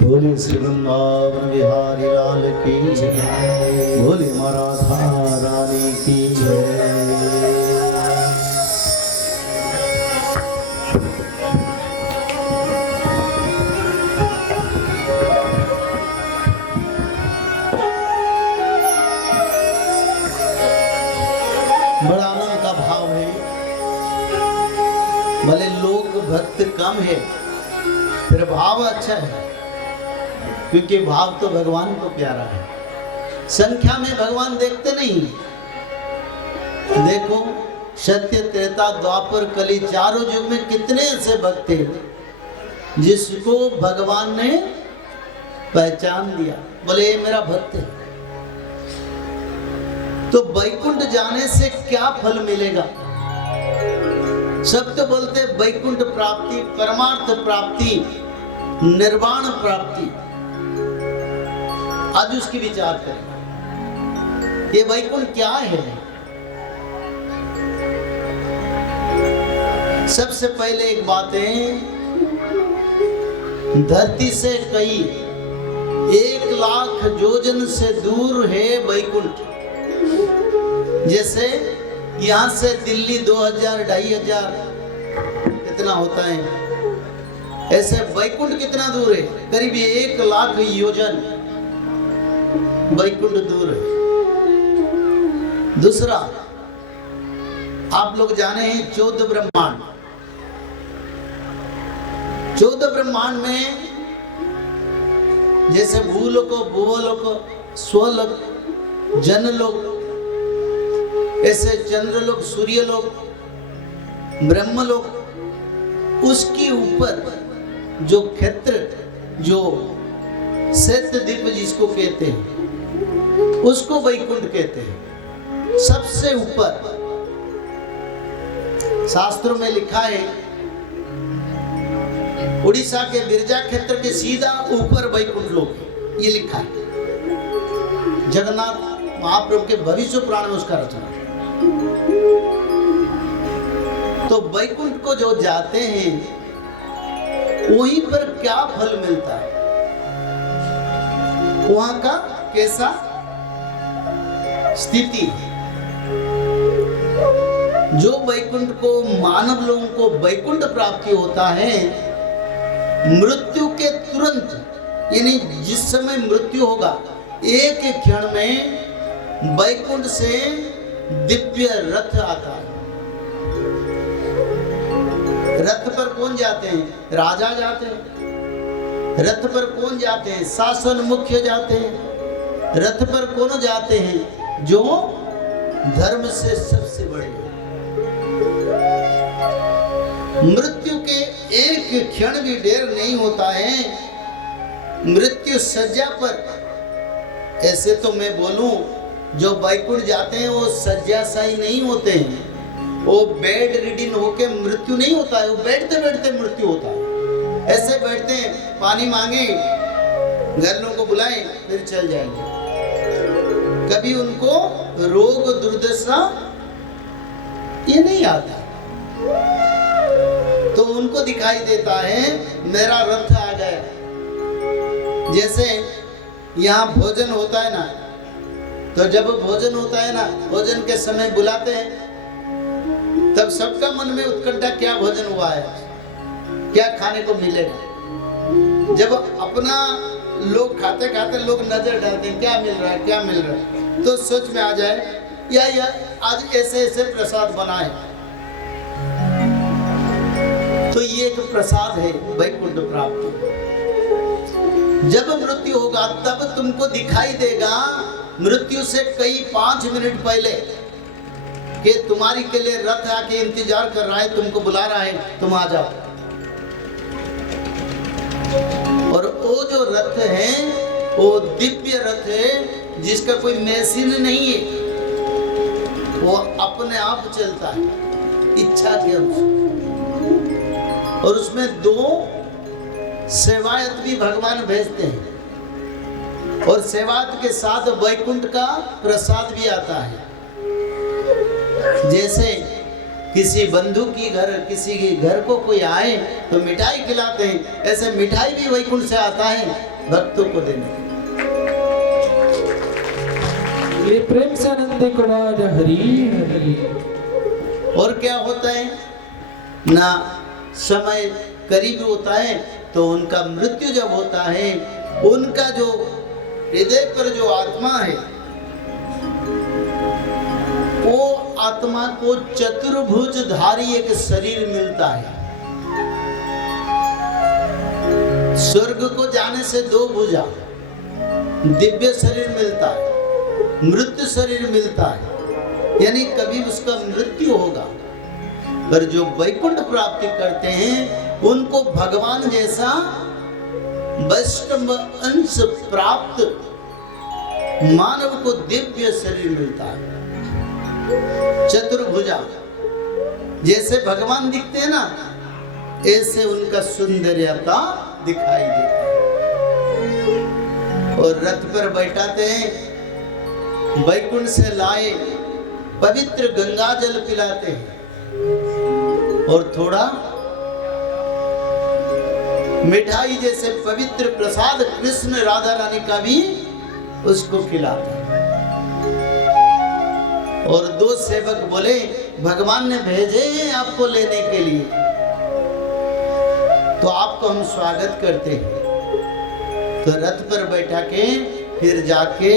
बोले श्री वृंदावन बिहारी लाल की जय, बोले माँ राधा रानी की जय। बड़ा आनंद का भाव है, भले लोग भक्त कम है फिर भाव अच्छा है, क्योंकि भाव तो भगवान को प्यारा है। संख्या में भगवान देखते नहीं। देखो सत्य त्रेता द्वापर कली चारों युग में कितने ऐसे भक्त थे जिसको भगवान ने पहचान दिया, बोले ये मेरा भक्त है। तो वैकुंठ जाने से क्या फल मिलेगा? सब तो बोलते वैकुंठ प्राप्ति, परमार्थ प्राप्ति, निर्वाण प्राप्ति। आज उसकी विचार करें, ये वैकुंठ क्या है? सबसे पहले एक बात है, धरती से कई 1,00,000 योजन से दूर है वैकुंठ। जैसे यहाँ से दिल्ली 2000 2,500 कितना होता है, ऐसे वैकुंठ कितना दूर है? करीब 1,00,000 योजन वैकुंठ दूर है। दूसरा, आप लोग जाने हैं 14 ब्रह्मांड। 14 ब्रह्मांड में जैसे भूलोक, भुवलोक, स्वलोक, जनलोक, ऐसे चंद्रलोक, सूर्यलोक, ब्रह्मलोक, उसके ऊपर जो क्षेत्र, जो श्वेतद्वीप जिसको कहते हैं, उसको वैकुंठ कहते हैं। सबसे ऊपर शास्त्रों में लिखा है, उड़ीसा के बिरजा क्षेत्र के सीधा ऊपर वैकुंठ लोक है, ये लिखा है। जगन्नाथ महाप्रभु के भविष्य पुराण में उसका रचना है। तो वैकुंठ को जो जाते हैं वहीं पर क्या फल मिलता है, वहां का कैसा स्थिति है। जो वैकुंठ को, मानव लोगों को वैकुंठ प्राप्ति होता है मृत्यु के तुरंत, यानी जिस समय मृत्यु होगा एक क्षण में वैकुंठ से दिव्य रथ आता है। रथ पर कौन जाते हैं? राजा जाते हैं। रथ पर कौन जाते हैं? शासन मुख्य जाते हैं। रथ पर कौन जाते हैं? जो धर्म से सबसे बड़े हैं। मृत्यु के एक क्षण भी देर नहीं होता है। मृत्यु सज्जा पर, ऐसे तो मैं बोलूं, जो वैकुंठ जाते हैं वो शय्याशायी नहीं होते हैं, वो बेड रिडिन होके मृत्यु नहीं होता है, वो बैठते बैठते मृत्यु होता है। ऐसे बैठते हैं, पानी मांगे, घर लोगों को बुलाएं, फिर चल जाएंगे। कभी उनको रोग दुर्दशा ये नहीं आता, तो उनको दिखाई देता है मेरा रथ आ गया। जैसे यहाँ भोजन होता है ना, तो जब भोजन होता है ना, भोजन के समय बुलाते हैं, तब सबका मन में उत्कंठा, क्या भोजन हुआ है, क्या खाने को मिलेगा। जब अपना लोग खाते खाते लोग नजर डालते हैं, क्या मिल रहा है, क्या मिल रहा है, तो सोच में आ जाए या आज ऐसे ऐसे प्रसाद बनाए, तो ये एक प्रसाद है वैकुंठ प्राप्ति। जब मृत्यु होगा तब तुमको दिखाई देगा, मृत्यु से कई 5 मिनट पहले, कि तुम्हारी के लिए रथ आके इंतजार कर रहा है, तुमको बुला रहा है, तुम आ जाओ। और वो जो रथ है वो दिव्य रथ है, जिसका कोई मशीन नहीं है, वो अपने आप चलता है इच्छा के अनुसार। और उसमें 2 सेवायत भी भगवान भेजते हैं, और सेवायत के साथ वैकुंठ का प्रसाद भी आता है। जैसे किसी बंधु की घर, किसी के घर को कोई आए तो मिठाई खिलाते हैं, ऐसे मिठाई भी वैकुंठ से आता है भक्तों को देने। ये प्रेम से आनंद कुमार हरि हरि। और क्या होता है ना, समय करीब होता है तो उनका मृत्यु जब होता है, उनका जो हृदय पर जो आत्मा है, वो आत्मा को चतुर्भुजधारी एक शरीर मिलता है। स्वर्ग को जाने से 2 भुजा, दिव्य शरीर मिलता है, मृत्यु शरीर मिलता है, यानी कभी उसका मृत्यु होगा। पर जो वैकुंठ प्राप्ति करते हैं उनको भगवान जैसा वैष्णव अंश प्राप्त मानव को दिव्य शरीर मिलता है, चतुर्भुजा। जैसे भगवान दिखते हैं ना, ऐसे उनका सुंदरता दिखाई देता है। और रथ पर बैठाते हैं, वैकुंठ से लाए पवित्र गंगा जल पिलाते हैं, और थोड़ा मिठाई जैसे पवित्र प्रसाद कृष्ण राधा रानी का भी उसको खिलाते हैं। और दो सेवक बोले भगवान ने भेजे हैं आपको लेने के लिए, तो आपको हम स्वागत करते हैं। तो रथ पर बैठा के फिर जाके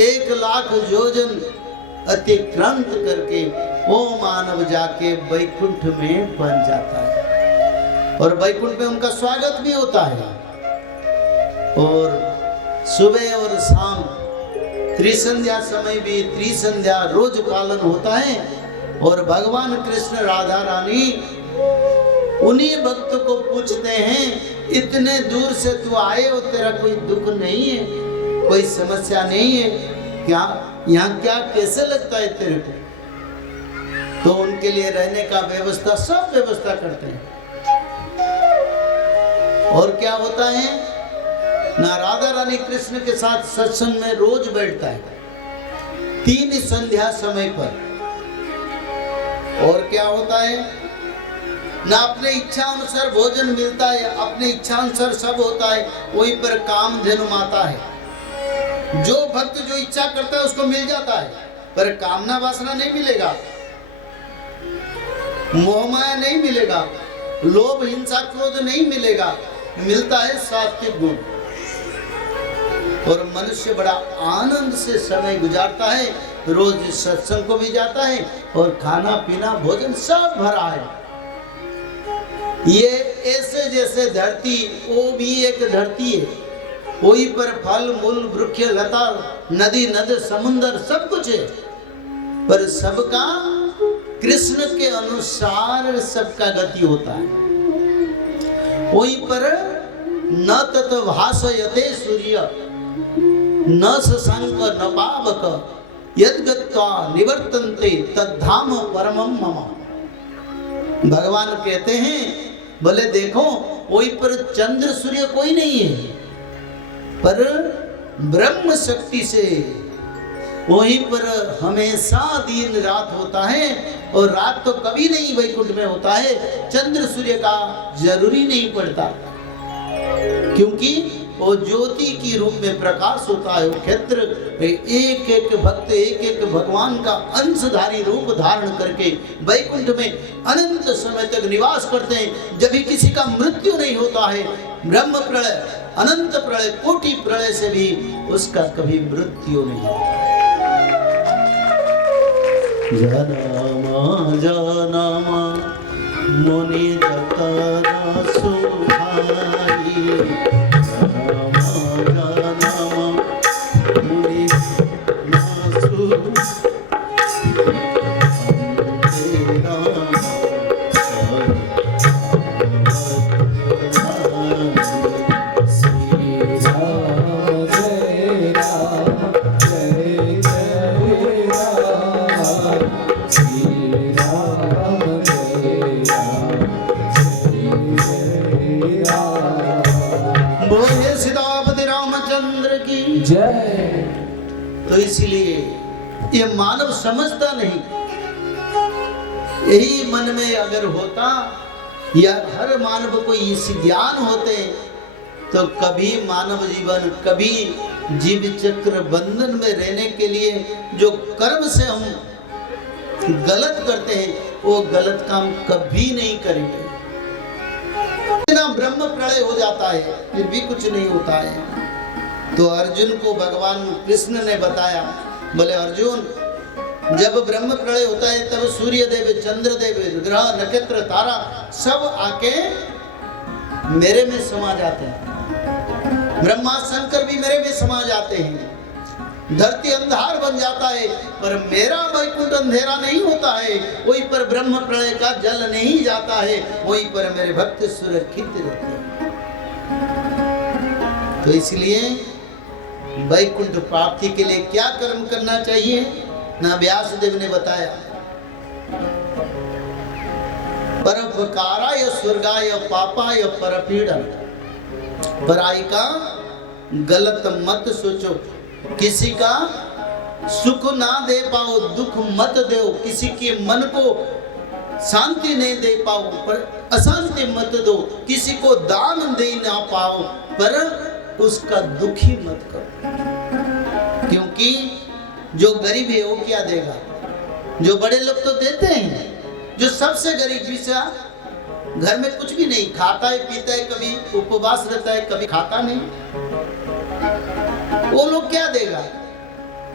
1,00,000 योजन अतिक्रांत करके वो मानव जाके वैकुंठ में बन जाता है और वैकुंठ में उनका स्वागत भी होता है। और सुबह और शाम त्रिसंध्या समय भी त्रिसंध्या रोज पालन होता है। और भगवान कृष्ण राधा रानी उन्हीं भक्त को पूछते हैं, इतने दूर से तू आए हो, तेरा कोई दुख नहीं है, कोई समस्या नहीं है क्या? यहाँ क्या कैसे लगता है तेरे को? तो उनके लिए रहने का व्यवस्था, सब व्यवस्था करते हैं। और क्या होता है ना, राधा रानी कृष्ण के साथ सत्संग में रोज बैठता है 3 संध्या समय पर। और क्या होता है ना, अपने इच्छा अनुसार भोजन मिलता है, अपने इच्छा अनुसार सब होता है। वहीं पर कामधेनु माता है, जो भक्त जो इच्छा करता है उसको मिल जाता है, पर कामना वासना नहीं मिलेगा, मोहमाया नहीं मिलेगा, लोभ हिंसा क्रोध नहीं मिलेगा, मिलता है सात्विक गुण। और मनुष्य बड़ा आनंद से समय गुजारता है, रोज सत्संग को भी जाता है और खाना पीना भोजन सब भरा है। ये ऐसे जैसे धरती, वो भी एक धरती है, वही पर फल मूल वृक्ष लता नदी नद समुंदर सब कुछ है, पर सबका कृष्ण के अनुसार सबका गति होता है। वहीं पर न तत भासयते सूर्य न शशांक न पावक यद्गत्वा निवर्तन्ते तद्धाम परमं मम। भगवान कहते हैं, बोले देखो वहीं पर चंद्र सूर्य कोई नहीं है, पर ब्रह्म शक्ति से वहीं पर हमेशा दिन रात होता है। और रात तो कभी नहीं वैकुंठ में होता है, चंद्र सूर्य का जरूरी नहीं पड़ता, क्योंकि वो ज्योति की रूप में प्रकाश होता है। वो क्षेत्र एक एक भक्त एक एक भगवान का अंशधारी रूप धारण करके वैकुंठ में अनंत समय तक निवास करते हैं। जब भी किसी का मृत्यु नहीं होता है, ब्रह्म प्रलय अनंत प्रलय कोटि प्रलय से भी उसका कभी मृत्यु नहीं होता। जनामा जनामा मुनि जतना सुहाई, जनामा जनामा मुनि नासु जय। तो इसलिए ये मानव समझता नहीं। यही मन में अगर होता या हर मानव को इस ज्ञान होते तो कभी मानव जीवन, कभी जीव चक्र बंधन में रहने के लिए जो कर्म से हम गलत करते हैं वो गलत काम कभी नहीं करेंगे। इतना ब्रह्म प्रलय हो जाता है फिर भी कुछ नहीं होता है। तो अर्जुन को भगवान कृष्ण ने बताया, बोले अर्जुन जब ब्रह्म प्रलय होता है तब सूर्य देव, चंद्र देव, ग्रह नक्षत्र तारा सब आके मेरे में समा जाते हैं। ब्रह्मा शंकर भी मेरे में समा जाते हैं। धरती अंधार बन जाता है पर मेरा वैकुंठ अंधेरा नहीं होता है। वहीं पर ब्रह्म प्रलय का जल नहीं जाता है, वहीं पर मेरे भक्त सुरक्षित रहते हैं। तो इसलिए वैकुंठ प्राप्ति के लिए क्या कर्म करना चाहिए ना, व्यासदेव ने बताया। परोपकाराय स्वर्गाय पापाय परपीड़न। पराई का गलत मत सोचो, किसी का सुख ना दे पाओ, दुख मत दो, किसी के मन को शांति नहीं दे पाओ पर अशांति मत दो, किसी को दान दे ना पाओ पर उसका दुखी मत करो, क्योंकि जो गरीब है वो क्या देगा? जो बड़े लोग तो देते हैं, जो सबसे गरीब जिसका घर में कुछ भी नहीं, खाता है पीता है, कभी उपवास रहता है कभी खाता नहीं, वो लोग क्या देगा?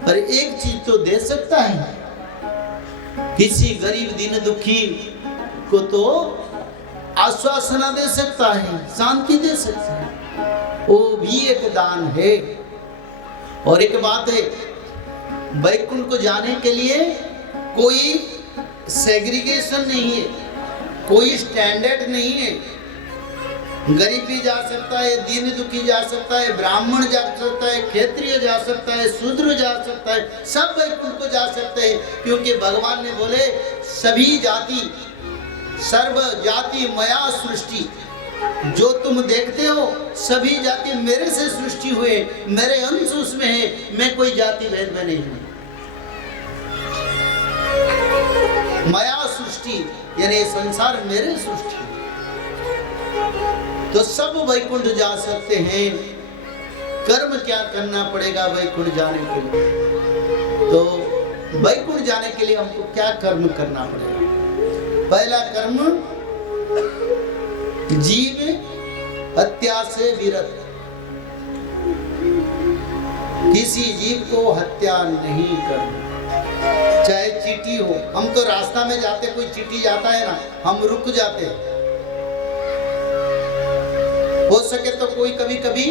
पर एक चीज तो दे सकता है, किसी गरीब दीन दुखी को तो आश्वासना दे सकता है, शांति दे सकता है, वो भी एक दान है। और एक बात है, वैकुंठ को जाने के लिए कोई सेग्रीगेशन नहीं है, कोई स्टैंडर्ड नहीं है। गरीब भी जा सकता है, दीन दुखी जा सकता है, ब्राह्मण जा सकता है, क्षत्रिय जा सकता है, शूद्र जा सकता है, सब वैकुंठ को जा सकते हैं, क्योंकि भगवान ने बोले सभी जाति सर्व जाति मया सृष्टि, जो तुम देखते हो सभी जाति मेरे से सृष्टि हुए, मेरे अंश उसमें है, मैं कोई जाति भेद में नहीं हूं। मया सृष्टि यानी संसार मेरे सृष्टि, तो सब वैकुंठ जा सकते हैं। कर्म क्या करना पड़ेगा वैकुंठ जाने के लिए? तो वैकुंठ जाने के लिए हमको क्या कर्म करना पड़ेगा? पहला कर्म जीव हत्या से विरत, किसी जीव को हत्या नहीं करना, चाहे चींटी हो। हम तो रास्ता में जाते कोई चींटी जाता है ना, हम रुक जाते हैं, हो सके तो कोई कभी कभी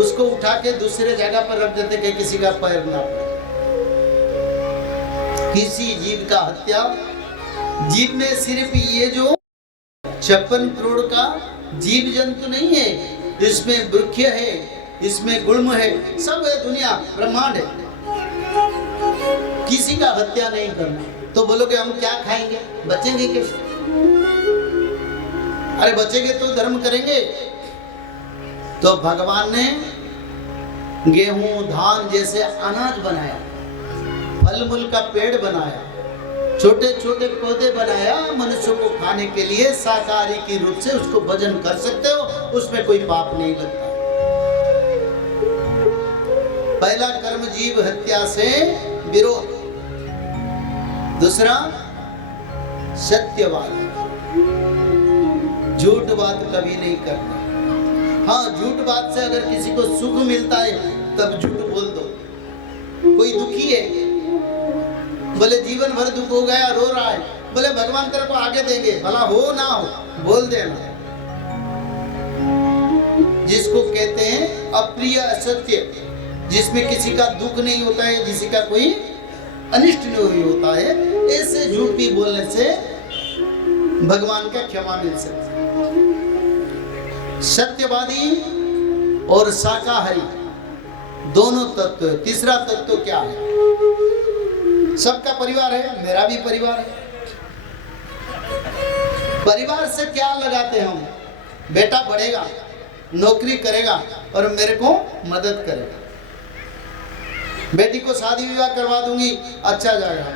उसको उठा के दूसरे जगह पर रख देते कि किसी का पैर ना पड़े। किसी जीव का हत्या, जीव में सिर्फ ये जो 56 करोड़ का जीव जंतु नहीं है, इसमें वृक्ष है, इसमें गुल्म है, सब है, दुनिया ब्रह्मांड है, किसी का हत्या नहीं करना। तो बोलोगे हम क्या खाएंगे, बचेंगे कैसे? अरे बचेंगे तो धर्म करेंगे। तो भगवान ने गेहूं धान जैसे अनाज बनाया, फल मूल का पेड़ बनाया, छोटे छोटे पौधे बनाया, मनुष्यों को खाने के लिए शाकाहारी की रूप से उसको भोजन कर सकते हो, उसमें कोई पाप नहीं लगता। पहला कर्म जीव हत्या से विरोध। दूसरा सत्यवाद, झूठ बात कभी नहीं करना। हाँ, झूठ बात से अगर किसी को सुख मिलता है तब झूठ बोल दो। कोई दुखी है, बोले जीवन भर दुख हो गया, रो रहा है, बोले भगवान तेरे को आगे देंगे, भला हो ना हो, बोल देना। जिसको कहते हैं अप्रिय असत्य, जिसमें किसी का दुख नहीं होता है, किसी का कोई अनिष्ट नहीं होता है, ऐसे झूठ भी बोलने से भगवान का क्षमा मिल सकती है। सत्यवादी और शाकाहारी दोनों तत्व है। तीसरा तत्व क्या है? सबका परिवार है, मेरा भी परिवार है। परिवार से क्या लगाते हम? बेटा बढ़ेगा, नौकरी करेगा और मेरे को मदद करेगा, बेटी को शादी विवाह करवा दूंगी, अच्छा जाएगा,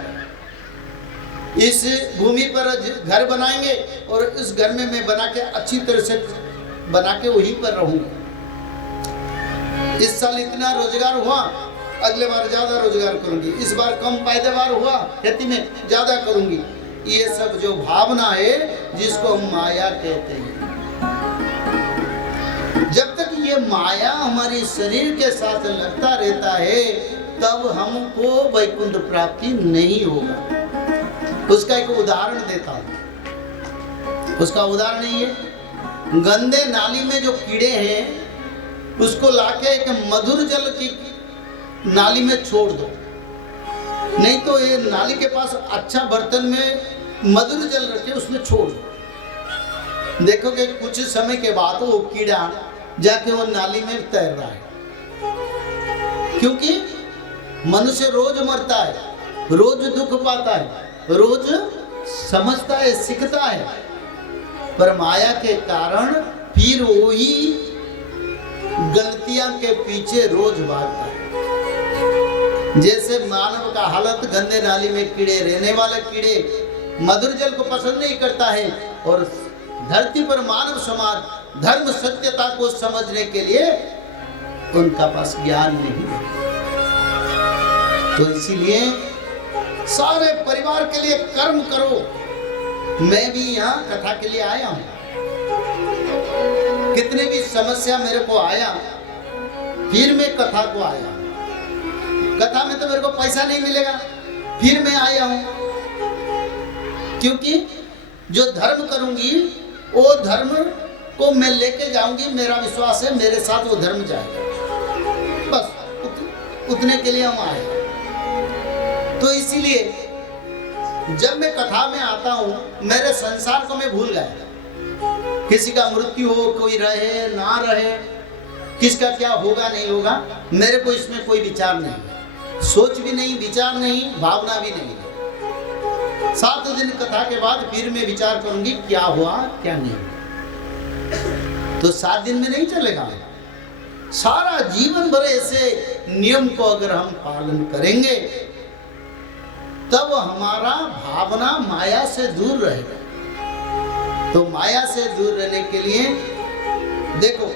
इस भूमि पर घर बनाएंगे और इस घर में मैं बना के अच्छी तरह से बना के वहीं पर रहूंगा। इस साल इतना रोजगार हुआ, अगले बार ज्यादा रोजगार करूंगी, इस बार कम पैदावार हुआ, खेती में ज्यादा करूंगी। ये सब जो भावना है जिसको हम माया कहते हैं, जब तक ये माया हमारे शरीर के साथ लगता रहता है तब हमको वैकुंठ प्राप्ति नहीं होगा। उसका एक उदाहरण देता हूं। उसका उदाहरण ये, गंदे नाली में जो कीड़े हैं उसको लाके एक मधुर जल की नाली में छोड़ दो, नहीं तो ये नाली के पास अच्छा बर्तन में मधुर जल रखे उसमें छोड़ दो, देखोगे कुछ समय के बाद वो कीड़ा जाके वो नाली में तैर रहा है। क्योंकि मनुष्य रोज मरता है, रोज दुख पाता है, रोज समझता है, सीखता है, पर माया के कारण फिर वही गलतियां के पीछे रोज भागता है। जैसे मानव का हालत, गंदे नाली में कीड़े, रहने वाले कीड़े मधुर जल को पसंद नहीं करता है, और धरती पर मानव समाज धर्म सत्यता को समझने के लिए उनका पास ज्ञान नहीं है। तो इसीलिए सारे परिवार के लिए कर्म करो। मैं भी यहाँ कथा के लिए आया हूँ, कितने भी समस्या मेरे को आया, फिर मैं कथा को आया। कथा में तो मेरे को पैसा नहीं मिलेगा, फिर मैं आया हूँ, क्योंकि जो धर्म करूंगी वो धर्म को मैं लेके जाऊंगी। मेरा विश्वास है मेरे साथ वो धर्म जाएगा। बस उतने के लिए हम आए। तो इसीलिए जब मैं कथा में आता हूँ, मेरे संसार को मैं भूल गया। किसी का मृत्यु हो, कोई रहे ना रहे, किसका क्या होगा नहीं होगा, मेरे को इसमें कोई विचार नहीं, सोच भी नहीं, विचार नहीं, भावना भी नहीं। 7 दिन कथा के बाद फिर मैं विचार करूंगी क्या हुआ क्या नहीं। तो 7 दिन में नहीं चलेगा। सारा जीवन भर ऐसे नियम को अगर हम पालन करेंगे तब हमारा भावना माया से दूर रहेगा। तो माया से दूर रहने के लिए देखो,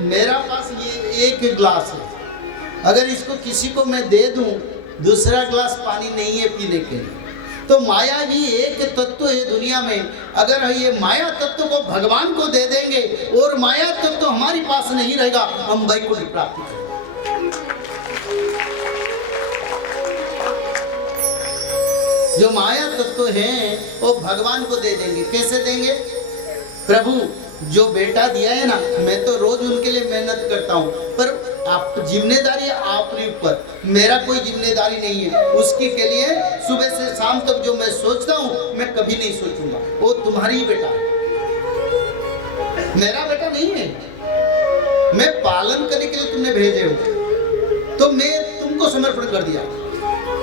मेरा पास ये एक गिलास है, अगर इसको किसी को मैं दे दूं, दूसरा गिलास पानी नहीं है पीने के लिए। तो माया भी एक तत्व है दुनिया में। अगर ये माया तत्व को भगवान को दे देंगे और माया तत्व हमारे पास नहीं रहेगा, हम वैकुंठ प्राप्ति करेंगे। जो माया तत्व है वो भगवान को दे देंगे। कैसे देंगे? प्रभु जो बेटा दिया है ना, मैं तो रोज उनके लिए मेहनत करता हूँ, पर आप जिम्मेदारी आपके ऊपर, मेरा कोई जिम्मेदारी नहीं है। उसकी के लिए सुबह से शाम तक जो मैं सोचता हूँ मैं कभी नहीं सोचूंगा, वो तुम्हारी ही बेटा है, मेरा बेटा नहीं है। मैं पालन करने के लिए तुमने भेजे हो, तो मैं तुमको समर्पण कर दिया।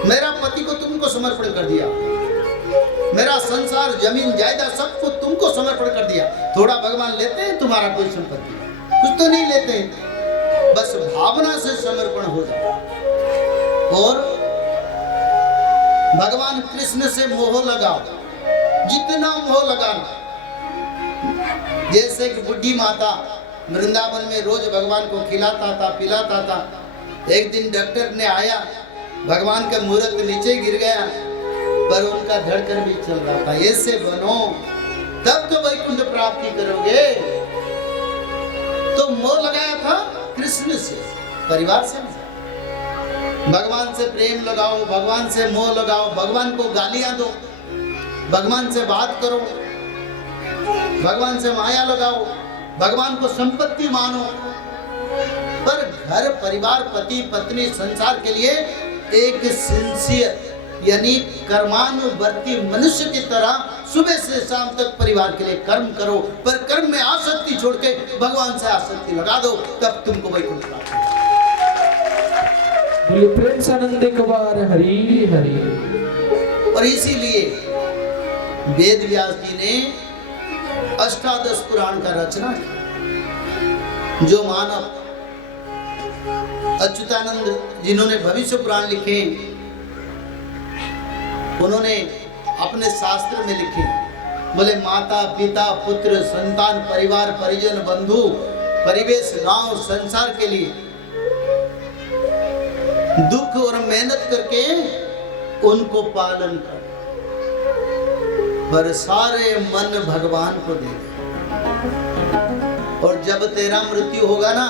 मेरा पति को तुमको समर्पण कर दिया, मेरा संसार जमीन जायदाद सबको तुमको समर्पण कर दिया। थोड़ा भगवान लेते हैं तुम्हारा कोई संपत्ति? कुछ तो नहीं लेते हैं। बस भावना से समर्पण हो जाए और भगवान कृष्ण से मोह लगाओ, जितना मोह लगाना। जैसे कि बुढ़ी माता वृंदावन में रोज भगवान को खिलाता था पिलाता था। एक दिन डॉक्टर ने आया, भगवान का मूर्त नीचे गिर गया, पर उनका धड़कन भी चल रहा था। ऐसे बनो तब तो वैकुंठ प्राप्ति करोगे। तो मोह लगाया था कृष्ण से, परिवार से। भगवान से प्रेम लगाओ, भगवान से मोह लगाओ, भगवान को गालियां दो, भगवान से बात करो, भगवान से माया लगाओ, भगवान को संपत्ति मानो। पर घर परिवार पति पत्नी संसार के लिए एक सिंसियर यानी कर्मानुवर्ती मनुष्य की तरह सुबह से शाम तक परिवार के लिए कर्म करो। पर कर्म में आसक्ति छोड़ के भगवान से आसक्ति लगा दो, तब तुमको वैकुंठ प्राप्त होगा। बोले प्रेम से आनंद एक बार हरि हरि। और इसीलिए वेद व्यास जी ने अष्टादश पुराण का रचना किया। जो मानव अच्युतानंद जिन्होंने भविष्य पुराण लिखे, उन्होंने अपने शास्त्र में लिखे, बोले माता पिता पुत्र संतान परिवार परिजन बंधु परिवेश गांव संसार के लिए दुख और मेहनत करके उनको पालन कर, पर सारे मन भगवान को दे दे। और जब तेरा मृत्यु होगा ना,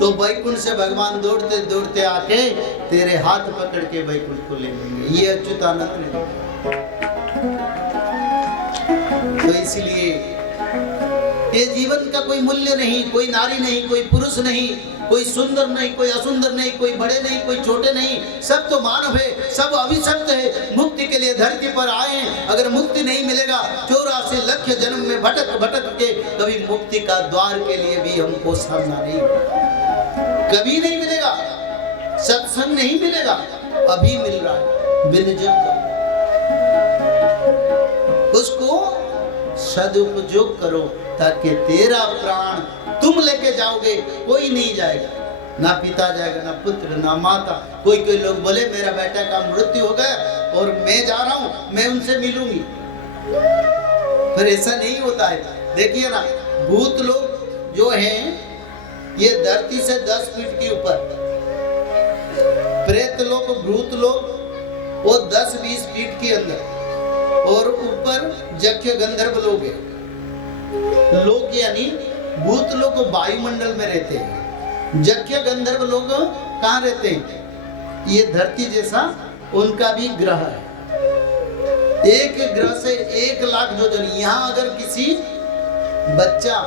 तो वैकुंठ से भगवान दौड़ते दौड़ते आके तेरे हाथ पकड़ के वैकुंठ को ले लेंगे। ये अच्युतानंद ने। तो इसलिए ये जीवन का कोई मूल्य नहीं, कोई नारी नहीं, कोई पुरुष नहीं, कोई सुंदर नहीं, कोई असुंदर नहीं, कोई बड़े नहीं, कोई छोटे नहीं, सब तो मानव है, सब अभिशप्त है। मुक्ति के लिए धरती पर आए, अगर मुक्ति नहीं मिलेगा 84 लाख जन्म में भटक भटक के कभी मुक्ति का द्वार के लिए भी हमको सामना नहीं, कभी नहीं मिलेगा। सत्संग नहीं मिलेगा, अभी मिल रहा है, विनियोजन करो, उसको सदुपयोग करो, ताकि तेरा प्राण तुम लेके जाओगे, कोई नहीं जाएगा, ना पिता जाएगा, ना पुत्र, ना माता। कोई लोग बोले मेरा बेटा का मृत्यु हो गया और मैं जा रहा हूं, मैं उनसे मिलूंगी, पर ऐसा नहीं होता है। देखिए ना, भूत लोग जो हैं ये धरती से 10 फीट के ऊपर, प्रेत लोग भूत लोग वो 10-20 फीट के अंदर, और ऊपर यक्ष गंधर्व लोग हैं। लोग यानी भूत लोग वायुमंडल में रहते हैं, यक्ष गंधर्व लोग कहाँ रहते हैं? ये धरती जैसा उनका भी ग्रह है। एक ग्रह से 1 लाख योजन। यहाँ अगर किसी बच्चा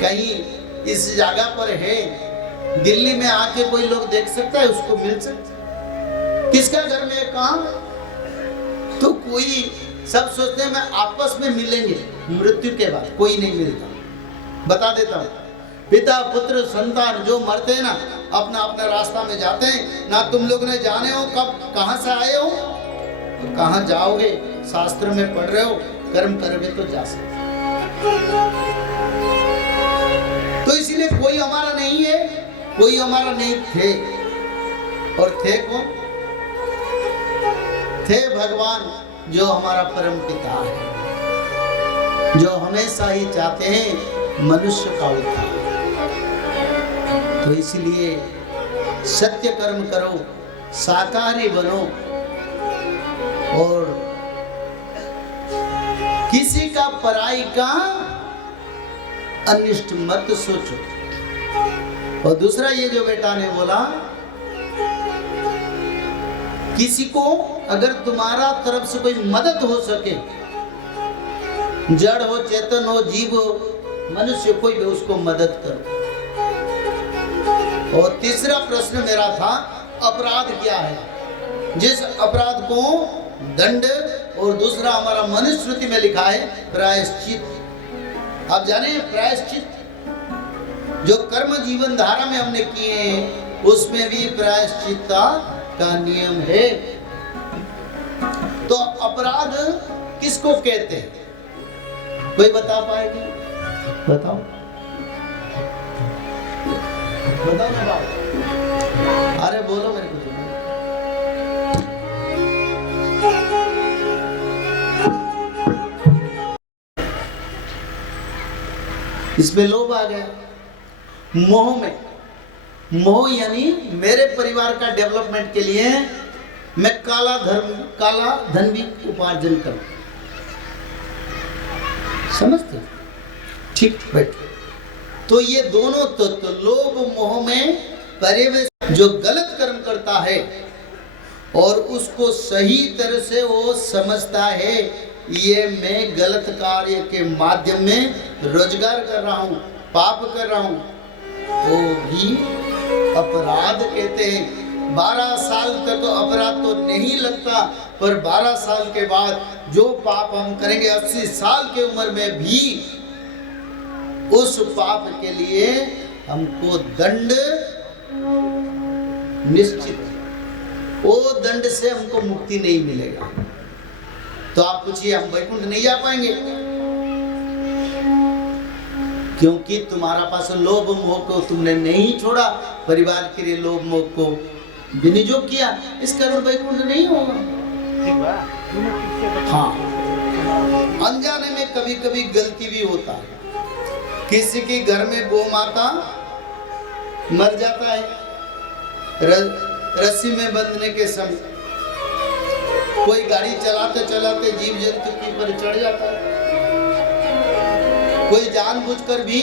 कहीं इस जगह पर है, दिल्ली में आके कोई लोग देख सकता है, उसको मिल सकता है। किसका घर में कहाँ? तो कोई सब सोचते हैं मैं आपस में मिलेंगे मृत्यु के बाद, कोई नहीं मिलता। बता देता हूँ, पिता पुत्र संतान जो मरते हैं ना, अपना अपना रास्ता में जाते हैं ना। तुम लोग ने जाने हो कब कहाँ से आए हो और कहाँ जाओगे, शास्त्र में पढ़ रहे हो, कर्म करोगे तो जा सकते। तो इसीलिए कोई हमारा नहीं है, कोई हमारा नहीं थे। और थे कौन? थे भगवान, जो हमारा परम पिता है, जो हमेशा ही चाहते हैं मनुष्य का उद्धार। तो इसलिए सत्य कर्म करो, शाकाहारी बनो, और किसी का पराई का अनिष्ट मत सोचो। और दूसरा ये जो बेटा ने बोला, किसी को अगर तुम्हारा तरफ से कोई मदद हो सके, जड़ हो चेतन हो जीव हो मनुष्य कोई भी, उसको मदद करो। और तीसरा प्रश्न मेरा था, अपराध क्या है? जिस अपराध को दंड, और दूसरा हमारा मनुस्मृति में लिखा है प्रायश्चित। आप जाने प्रायश्चित जो कर्म जीवन धारा में हमने किए हैं, उसमें भी प्रायश्चित का नियम है। तो अपराध किसको कहते हैं? कोई बता पाएगी? बताओ बताओ ना बात। अरे बोलो मेरे को। इसमें लोभ आ गया, मोह में। मोह यानी मेरे परिवार का डेवलपमेंट के लिए मैं काला धन भी उपार्जन करूं। समझते? ठीक बैठो। तो ये दोनों तत्व लोभ मोह में परिवेश जो गलत कर्म करता है और उसको सही तरह से वो समझता है, ये मैं गलत कार्य के माध्यम में रोजगार कर रहा हूँ, पाप कर रहा हूँ, वो भी अपराध कहते हैं। 12 साल तक तो अपराध तो नहीं लगता, पर 12 साल के बाद जो पाप हम करेंगे, 80 साल की उम्र में भी उस पाप के लिए हमको दंड निश्चित, वो दंड से हमको मुक्ति नहीं मिलेगा। तो आप पूछिए, हम वैकुंठ नहीं जा पाएंगे? क्योंकि तुम्हारा पास लोभ मोह को तुमने नहीं छोड़ा, परिवार के लिए लोभ मोह को विनियोग किया, इस कारण वैकुंठ नहीं होगा। हाँ, अनजाने में कभी कभी गलती भी होता है। किसी के घर में गौ माता मर जाता है, रस्सी में बंधने के समय कोई गाड़ी चलाते चलाते जीव जंतु के ऊपर चढ़ जाता है। कोई जानबूझकर भी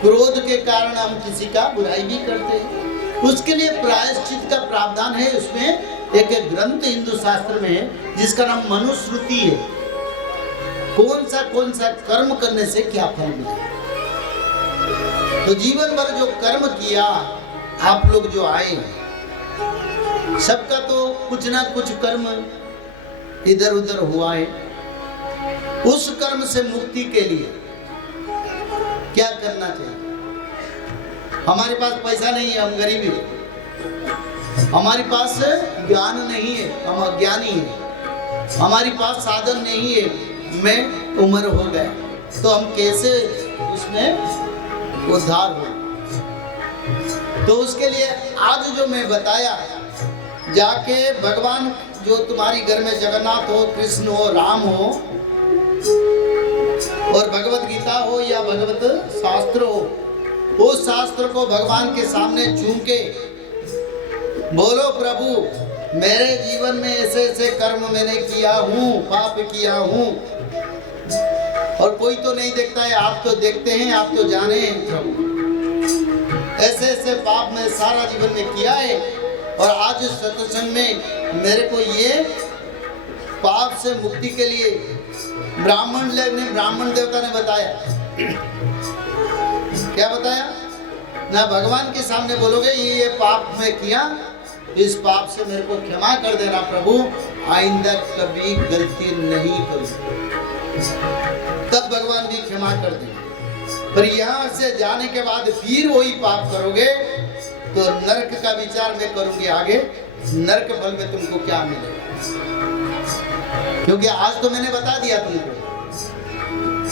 क्रोध के कारण हम किसी का बुराई भी करते हैं, उसके लिए प्रायश्चित का प्रावधान है। उसमें एक ग्रंथ हिंदू शास्त्र में है जिसका नाम मनुस्मृति है। कौन सा कर्म करने से क्या फल मिलेगा। तो जीवन भर जो कर्म किया, आप लोग जो आए, सबका तो कुछ ना कुछ कर्म इधर उधर हुआ है। उस कर्म से मुक्ति के लिए क्या करना चाहिए? हमारे पास पैसा नहीं है, हम गरीब हैं। हमारे पास ज्ञान नहीं है, हम अज्ञानी हैं। हमारे पास साधन नहीं है, मैं उम्र हो गया, तो हम कैसे उसमें उद्धार हो? तो उसके लिए आज जो मैं बताया, जाके भगवान जो तुम्हारी घर में जगन्नाथ हो, कृष्ण हो, राम हो और भगवत गीता हो या भगवत शास्त्र हो, उस शास्त्र को भगवान के सामने चूम के बोलो प्रभु मेरे जीवन में ऐसे ऐसे कर्म मैंने किया हूँ, पाप किया हूँ, और कोई तो नहीं देखता है, आप तो देखते हैं, आप तो जाने हैं प्रभु, ऐसे ऐसे पाप मैं सारा जीवन में किया है और आज सत्संग में मेरे को ये पाप से मुक्ति के लिए ब्राह्मण देवता ने बताया। क्या बताया ना? भगवान के सामने बोलोगे ये पाप मैं किया, इस पाप से मेरे को क्षमा कर देना प्रभु, आइंदा कभी गलती नहीं करूं, तब भगवान भी क्षमा कर देंगे। पर यहाँ से जाने के बाद फिर वही पाप करोगे तो नरक का विचार मैं करूंगी आगे, नरक फल में तुमको क्या मिलेगा, क्योंकि आज तो मैंने बता दिया तुमको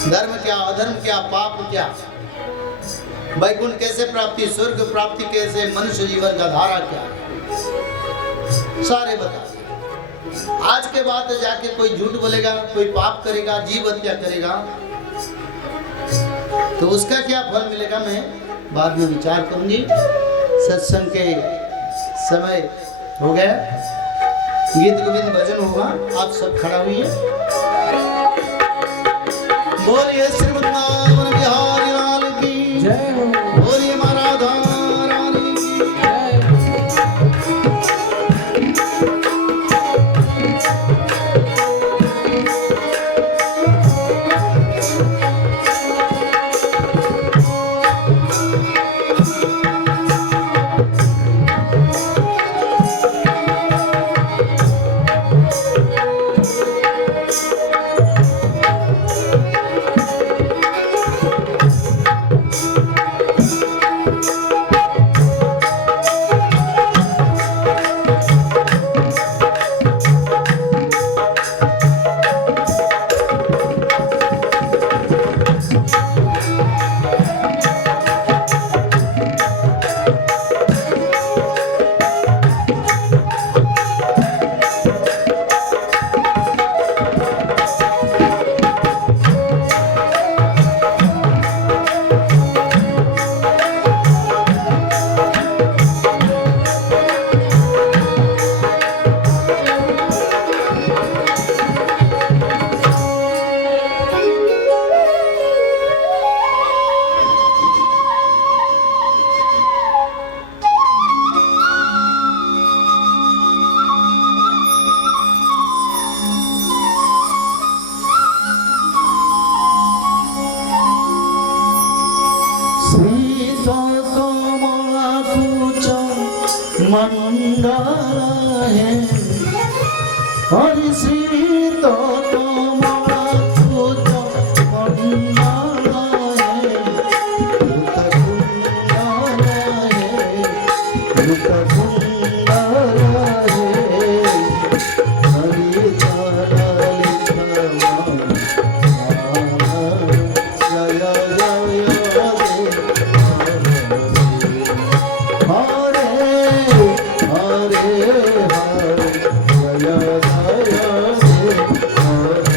धर्म क्या, अधर्म क्या, पाप क्या, वैकुंठ कैसे प्राप्ति, स्वर्ग प्राप्ति कैसे, मनुष्य जीवन का धारा क्या, सारे बता। आज के बाद जाके कोई झूठ बोलेगा, कोई पाप करेगा, जीव हत्या करेगा, तो उसका क्या फल मिलेगा मैं बाद में विचार करूंगी। सत्संग के समय हो गया, गीत गोविंद भजन होगा, आप सब खड़ा हुई है। बोलिए श्री वृंदावन बिहारी लाल की जय हो। बोलिए माँ राधा रानी की जय हरि श्री तो हरे हरे जय जय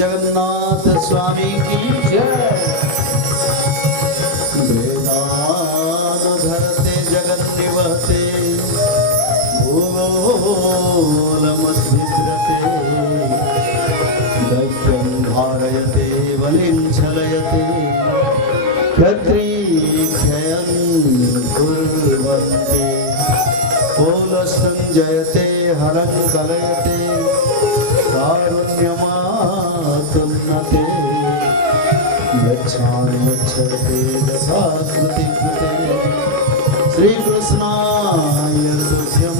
जगन्नाथ स्वामी की जय वेदान धरते जगन निवहते भूगोलमद्भिद्रते दैत्यं धारयते बलिं छलयते क्षत्रियक्षयं कुर्वन्ते पोलस्तं जयते हरं कलयते कारुण्यमातुन्नते गच्छामि गच्छते दशाकृति कृते श्रीकृष्णाय तुभ्यं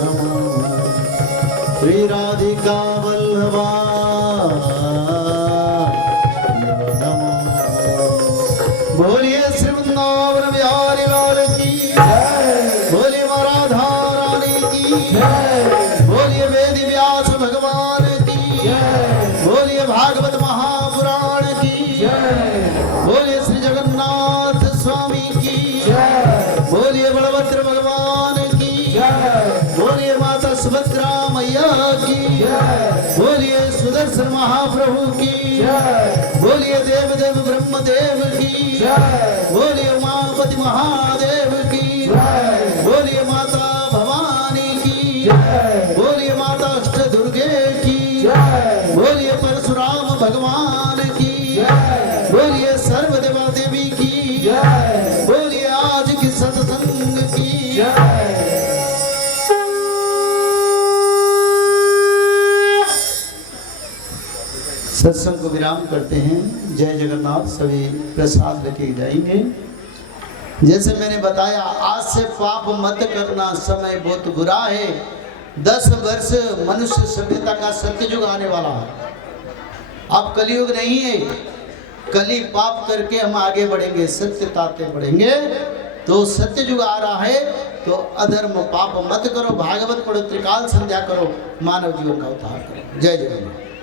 नमः श्रीराधिका वल्लभा बोलिए श्री वृंदावन बिहारी लाल की बोलिए राधा रानी की बोलिए वेद व्यास भगवान की बोलिए भागवत महापुराण की बोलिए श्री जगन्नाथ स्वामी की बोलिए बलभद्र भगवान की बोलिए माता सुभद्रा मैया की बोलिए सुदर्शन महाप्रभु की बोलिए देवदेव ब्रह्मदेव की बोलिए उमापति महादेव की बोलिए माता भवानी की बोलिए माता अष्ट दुर्गे की बोलिए परशुराम भगवान की बोलिए सर्व देवा देवी की बोलिए आज की सत्संग की सत्संग को विराम करते हैं। जय जगन्नाथ। सभी प्रसाद लेके जाएंगे। जैसे मैंने बताया, आज से पाप मत करना, समय बहुत बुरा है। 10 वर्ष मनुष्य सभ्यता का सत्ययुग आने वाला है। अब कलयुग नहीं है। कली पाप करके हम आगे बढ़ेंगे, सत्यताते बढ़ेंगे। तो सत्ययुग आ रहा है, तो अधर्म पाप मत करो, भागवत पढ़ो, त्रिकाल संध्या करो, मानव जीवन का उद्धार करो। जय जगन्नाथ।